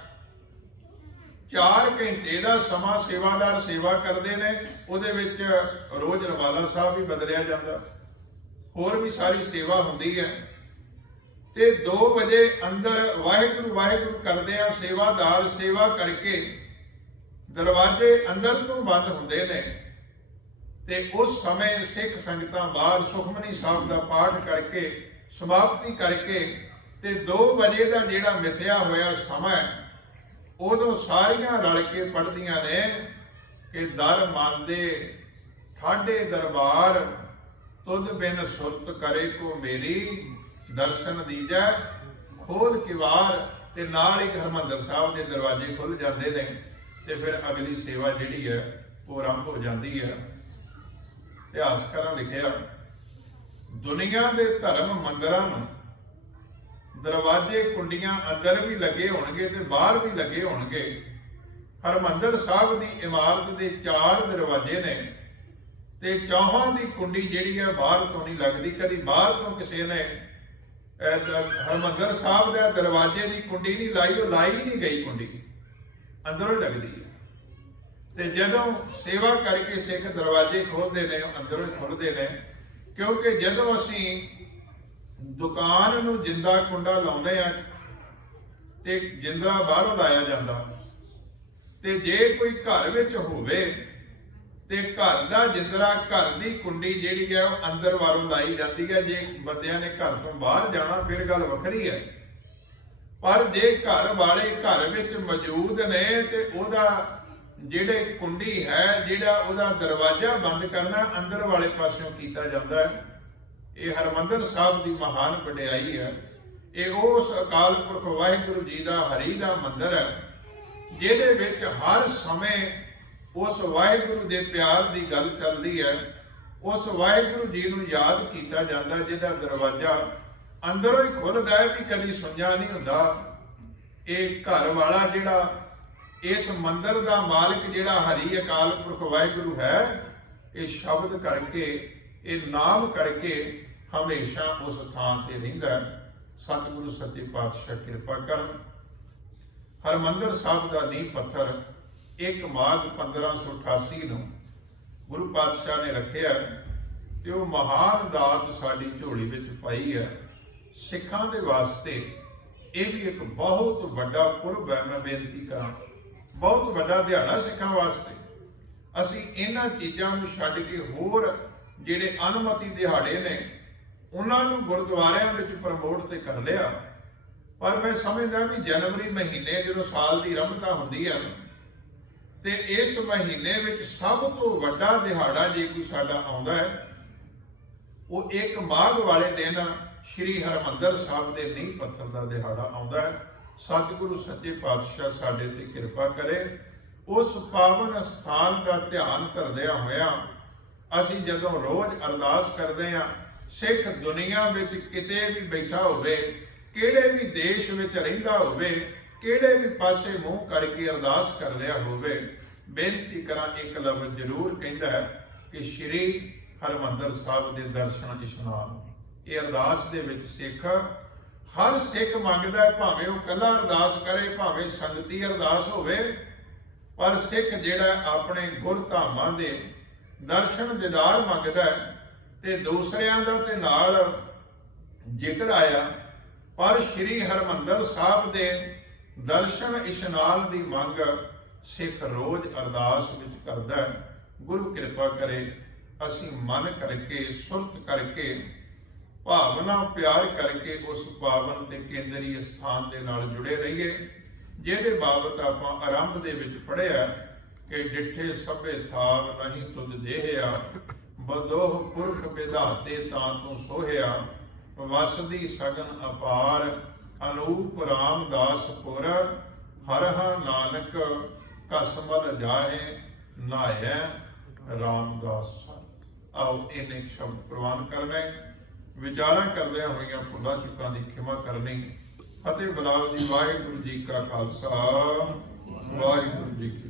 4 ਘੰਟੇ ਦਾ ਸਮਾਂ ਸੇਵਾਦਾਰ ਸੇਵਾ ਕਰਦੇ ਨੇ। ਉਹਦੇ ਵਿੱਚ ਰੋਜ਼ ਰਵਾਲਾ ਸਾਹਿਬ ਵੀ ਬਦਲਿਆ ਜਾਂਦਾ, ਹੋਰ ਵੀ ਸਾਰੀ ਸੇਵਾ ਹੁੰਦੀ ਹੈ। ਤੇ 2 ਵਜੇ ਅੰਦਰ ਵਾਹਿਗੁਰੂ ਵਾਹਿਗੁਰੂ ਕਰਦੇ ਆ ਸੇਵਾਦਾਰ, ਸੇਵਾ ਕਰਕੇ ਦਰਵਾਜ਼ੇ ਅੰਦਰ ਤੋਂ ਬੰਦ ਹੁੰਦੇ ਨੇ ਤੇ ਉਸ ਸਮੇਂ ਸਿੱਖ ਸੰਗਤਾਂ ਬਾਹਰ ਸੁਖਮਨੀ ਸਾਹਿਬ ਦਾ ਪਾਠ ਕਰਕੇ ਸਮਾਪਤੀ ਕਰਕੇ ਤੇ 2 ਵਜੇ ਦਾ ਜਿਹੜਾ ਮਿਥਿਆ ਹੋਇਆ ਸਮਾਂ, ਉਦੋਂ ਸਾਰੀਆਂ ਰਲ ਕੇ ਪੜ੍ਹਦੀਆਂ ਨੇ ਕਿ ਦਰ ਮੰਨਦੇ ਠਾਡੇ ਦਰਬਾਰ, ਤੁਧ ਬਿਨ ਸੁਰਤ ਕਰੇ ਕੋ ਮੇਰੀ, ਦਰਸ਼ਨ ਦੀਜੈ ਖੋਲ ਕਿਵਾਰ। ਤੇ ਨਾਲ ਹੀ ਹਰਿਮੰਦਰ ਸਾਹਿਬ ਦੇ ਦਰਵਾਜ਼ੇ ਖੁੱਲ ਜਾਂਦੇ ਨੇ ਤੇ ਫਿਰ ਅਗਲੀ ਸੇਵਾ ਜਿਹੜੀ ਹੈ ਉਹ ਆਰੰਭ ਹੋ ਜਾਂਦੀ ਹੈ। ਇਤਿਹਾਸਕਾਰਾਂ ਲਿਖਿਆ, ਦੁਨੀਆ ਦੇ ਧਰਮ ਮੰਦਰਾਂ ਨੂੰ ਦਰਵਾਜ਼ੇ ਕੁੰਡੀਆਂ ਅੰਦਰ ਵੀ ਲੱਗੇ ਹੋਣਗੇ ਤੇ ਬਾਹਰ ਵੀ ਲੱਗੇ ਹੋਣਗੇ। ਹਰਿਮੰਦਰ ਸਾਹਿਬ ਦੀ ਇਮਾਰਤ ਦੇ 4 ਦਰਵਾਜ਼ੇ ਨੇ ਤੇ ਚੌਹਾਂ ਦੀ ਕੁੰਡੀ ਜਿਹੜੀ ਹੈ ਬਾਹਰ ਤੋਂ ਨਹੀਂ ਲੱਗਦੀ। ਕਦੀ ਬਾਹਰ ਤੋਂ ਕਿਸੇ ਨੇ ਹਰਿਮੰਦਰ ਸਾਹਿਬ ਦੇ ਦਰਵਾਜ਼ੇ ਦੀ ਕੁੰਡੀ ਨਹੀਂ ਲਾਈ, ਉਹ ਲਾਈ ਨਹੀਂ ਗਈ, ਕੁੰਡੀ ਅੰਦਰੋਂ ਹੀ ਲੱਗਦੀ ਹੈ। ਤੇ ਜਦੋਂ ਸੇਵਾ ਕਰਕੇ ਸਿੱਖ ਦਰਵਾਜ਼ੇ ਖੋਲਦੇ ਨੇ, ਅੰਦਰੋਂ ਹੀ ਖੁੱਲਦੇ ਨੇ। ਕਿਉਂਕਿ ਜਦੋਂ ਅਸੀਂ ਦੁਕਾਨ ਨੂੰ ਜਿੰਦਾ ਕੁੰਡਾ ਲਾਉਂਦੇ ਆ ਤੇ ਜਿੰਦਰਾ ਬਾਹਰੋਂ ਲਾਇਆ ਜਾਂਦਾ, ਤੇ ਜੇ ਕੋਈ ਘਰ ਵਿੱਚ ਹੋਵੇ ਤੇ ਘਰ ਦਾ ਜਿੰਦਰਾ, ਘਰ ਦੀ ਕੁੰਡੀ ਜਿਹੜੀ ਹੈ ਉਹ ਅੰਦਰ ਵਾਲੋਂ ਲਾਈ ਜਾਂਦੀ ਹੈ। ਜੇ ਬੰਦਿਆਂ ਨੇ ਘਰ ਤੋਂ ਬਾਹਰ ਜਾਣਾ ਫਿਰ ਗੱਲ ਵੱਖਰੀ ਹੈ, ਪਰ ਜੇ ਘਰ ਵਾਲੇ ਘਰ ਵਿੱਚ ਮੌਜੂਦ ਨੇ ਤੇ ਉਹਦਾ ਜਿਹੜੇ ਕੁੰਡੀ ਹੈ, ਜਿਹੜਾ ਉਹਦਾ ਦਰਵਾਜ਼ਾ ਬੰਦ ਕਰਨਾ ਅੰਦਰ ਵਾਲੇ ਪਾਸਿਓਂ ਕੀਤਾ ਜਾਂਦਾ ਹੈ। ਇਹ ਹਰਿਮੰਦਰ ਸਾਹਿਬ ਦੀ ਮਹਾਨ ਵਡਿਆਈ ਹੈ। ਇਹ ਉਸ ਅਕਾਲ ਪੁਰਖ ਵਾਹਿਗੁਰੂ ਜੀ ਦਾ ਹਰੀ ਦਾ ਮੰਦਰ ਹੈ, ਜਿਹਦੇ ਵਿੱਚ ਹਰ ਸਮੇਂ ਉਸ ਵਾਹਿਗੁਰੂ ਦੇ ਪਿਆਰ ਦੀ ਗੱਲ ਚੱਲਦੀ ਹੈ। ਉਸ ਵਾਹਿਗੁਰੂ ਜੀ ਨੂੰ ਯਾਦ ਕੀਤਾ ਜਾਂਦਾ, ਜਿਹਦਾ ਦਰਵਾਜ਼ਾ ਅੰਦਰੋਂ ਹੀ ਖੁੱਲਦਾ ਹੈ, ਵੀ ਕਦੀ ਸੁਣਿਆ ਨਹੀਂ ਹੁੰਦਾ। ਇਹ ਘਰ ਵਾਲਾ ਜਿਹੜਾ, ਇਸ ਮੰਦਰ ਦਾ ਮਾਲਕ ਜਿਹੜਾ ਹਰੀ ਅਕਾਲ ਪੁਰਖ ਵਾਹਿਗੁਰੂ ਹੈ, ਇਹ ਸ਼ਬਦ ਕਰਕੇ, ਇਹ ਨਾਮ ਕਰਕੇ ਹਮੇਸ਼ਾ ਉਸ ਥਾਂ ਤੇ ਰਹਿੰਦਾ। ਸਤਿਗੁਰੂ ਸੱਚੇ ਪਾਤਸ਼ਾਹ ਕਿਰਪਾ ਕਰਨ। ਹਰਿਮੰਦਰ ਸਾਹਿਬ ਦਾ ਨੀਂਹ ਪੱਥਰ 1 ਮਾਘ 1588 ਨੂੰ ਗੁਰੂ ਪਾਤਸ਼ਾਹ ਨੇ ਰੱਖਿਆ ਤੇ ਉਹ ਮਹਾਨ ਦਾਤ ਸਾਡੀ ਝੋਲੀ ਵਿੱਚ ਪਾਈ ਹੈ। ਸਿੱਖਾਂ ਦੇ ਵਾਸਤੇ ਇਹ ਵੀ ਇੱਕ ਬਹੁਤ ਵੱਡਾ ਪੁਰਬ ਹੈ। ਮੈਂ ਬੇਨਤੀ ਕਰਾਂ, ਬਹੁਤ ਵੱਡਾ ਦਿਹਾੜਾ ਸਿੱਖਾਂ ਵਾਸਤੇ। ਅਸੀਂ ਇਹਨਾਂ ਚੀਜ਼ਾਂ ਨੂੰ ਛੱਡ ਕੇ ਹੋਰ ਜਿਹੜੇ ਅਨਮਤੀ ਦਿਹਾੜੇ ਨੇ ਉਹਨਾਂ ਨੂੰ ਗੁਰਦੁਆਰਿਆਂ ਵਿੱਚ ਪ੍ਰਮੋਟ ਤੇ ਕਰ ਲਿਆ। ਪਰ ਮੈਂ ਸਮਝਦਾ ਵੀ ਜਨਵਰੀ ਮਹੀਨੇ ਜਦੋਂ ਸਾਲ ਦੀ ਆਰੰਭਤਾ ਹੁੰਦੀ ਹੈ ਤੇ ਇਸ ਮਹੀਨੇ ਵਿੱਚ ਸਭ ਤੋਂ ਵੱਡਾ ਦਿਹਾੜਾ ਜੇ ਕੋਈ ਸਾਡਾ ਆਉਂਦਾ ਹੈ ਉਹ 1 ਮਾਘ ਵਾਲੇ ਦਿਨ ਸ਼੍ਰੀ ਹਰਿਮੰਦਰ ਸਾਹਿਬ ਦੇ ਨੀਂਹ ਪੱਥਰ ਦਾ ਦਿਹਾੜਾ ਆਉਂਦਾ ਹੈ। ਸਤਿਗੁਰੂ ਸੱਚੇ ਪਾਤਸ਼ਾਹ ਸਾਡੇ ਤੇ ਕਿਰਪਾ ਕਰੇ। ਉਸ ਪਾਵਨ ਸਥਾਨ ਦਾ ਧਿਆਨ ਕਰਦਿਆਂ ਹੋਇਆਂ ਅਸੀਂ ਜਦੋਂ ਰੋਜ਼ ਅਰਦਾਸ ਕਰਦੇ ਹਾਂ, ਸਿੱਖ ਦੁਨੀਆ ਵਿੱਚ ਕਿਤੇ ਵੀ ਬੈਠਾ ਹੋਵੇ, ਕਿਹੜੇ ਵੀ ਦੇਸ਼ ਵਿੱਚ ਰਹਿੰਦਾ ਹੋਵੇ, ਕਿਹੜੇ ਵੀ ਪਾਸੇ ਮੂੰਹ ਕਰਕੇ ਅਰਦਾਸ ਕਰ ਰਿਹਾ ਹੋਵੇ, ਬੇਨਤੀ ਕਰਾਂ ਇੱਕ ਲਫ਼ਜ਼ ਜ਼ਰੂਰ ਕਹਿੰਦਾ ਹੈ ਕਿ ਸ਼੍ਰੀ ਹਰਿਮੰਦਰ ਸਾਹਿਬ ਦੇ ਦਰਸ਼ਨ ਇਸ਼ਨਾਨ। ਇਹ ਅਰਦਾਸ ਦੇ ਵਿੱਚ ਸਿੱਖ, ਹਰ ਸਿੱਖ ਮੰਗਦਾ, ਭਾਵੇਂ ਉਹ ਇਕੱਲਾ ਅਰਦਾਸ ਕਰੇ, ਭਾਵੇਂ ਸੰਗਤੀ ਅਰਦਾਸ ਹੋਵੇ, ਪਰ ਸਿੱਖ ਜਿਹੜਾ ਆਪਣੇ ਗੁਰਧਾਮਾਂ ਦੇ ਦਰਸ਼ਨ ਦੀਦਾਰ ਮੰਗਦਾ ਤੇ ਦੂਸਰਿਆਂ ਦਾ ਤੇ ਨਾਲ ਜ਼ਿਕਰ ਆਇਆ, ਪਰ ਸ਼੍ਰੀ ਹਰਿਮੰਦਰ ਸਾਹਿਬ ਦੇ ਦਰਸ਼ਨ ਇਸ਼ਨਾਨ ਦੀ ਮੰਗ ਸਿੱਖ ਰੋਜ਼ ਅਰਦਾਸ ਵਿੱਚ ਕਰਦਾ ਹੈ। ਗੁਰੂ ਕਿਰਪਾ ਕਰੇ ਅਸੀਂ ਮਨ ਕਰਕੇ, ਸੁਰਤ ਕਰਕੇ, ਭਾਵਨਾ ਪਿਆਰ ਕਰਕੇ ਉਸ ਪਾਵਨ ਤੇ ਕੇਂਦਰੀ ਸਥਾਨ ਦੇ ਨਾਲ ਜੁੜੇ ਰਹੀਏ, ਜਿਹਦੇ ਬਾਬਤ ਆਪਾਂ ਆਰੰਭ ਦੇ ਵਿੱਚ ਪੜ੍ਹਿਆ ਕਿ ਡਿੱਠੇ ਸਭੇ ਥਾਵ ਨਹੀਂ ਤੁਧ ਦੇਹਿਆ, ਬਦੋਹ ਪੁਰਖ ਵਿਧਾਤੇ ਤਾਂ ਤੂੰ ਸੋਹਿਆ, ਵਸਦੀ ਸਗਨ ਅਪਾਰ ਅਨੂਪ ਰਾਮਦਾਸਪੁਰ, ਹਰਹਾ ਨਾਨਕ ਕਸਮਲ ਜਾਹੇ ਨਾਹੈ ਰਾਮਦਾਸ। ਆਓ ਇਹਨੇ ਸ਼ਬਦ ਪ੍ਰਵਾਨ ਕਰਨੇ, ਵਿਚਾਰਾਂ ਕਰਦਿਆਂ ਹੋਈਆਂ ਭੁੱਲਾਂ ਚੁੱਕਾਂ ਦੀ ਖਿਮਾ ਕਰਨੀ। ਫਤਿਹ ਬੁਲਾਓ ਜੀ। ਵਾਹਿਗੁਰੂ ਜੀ ਕਾ ਖਾਲਸਾ, ਵਾਹਿਗੁਰੂ ਜੀ ਕੀ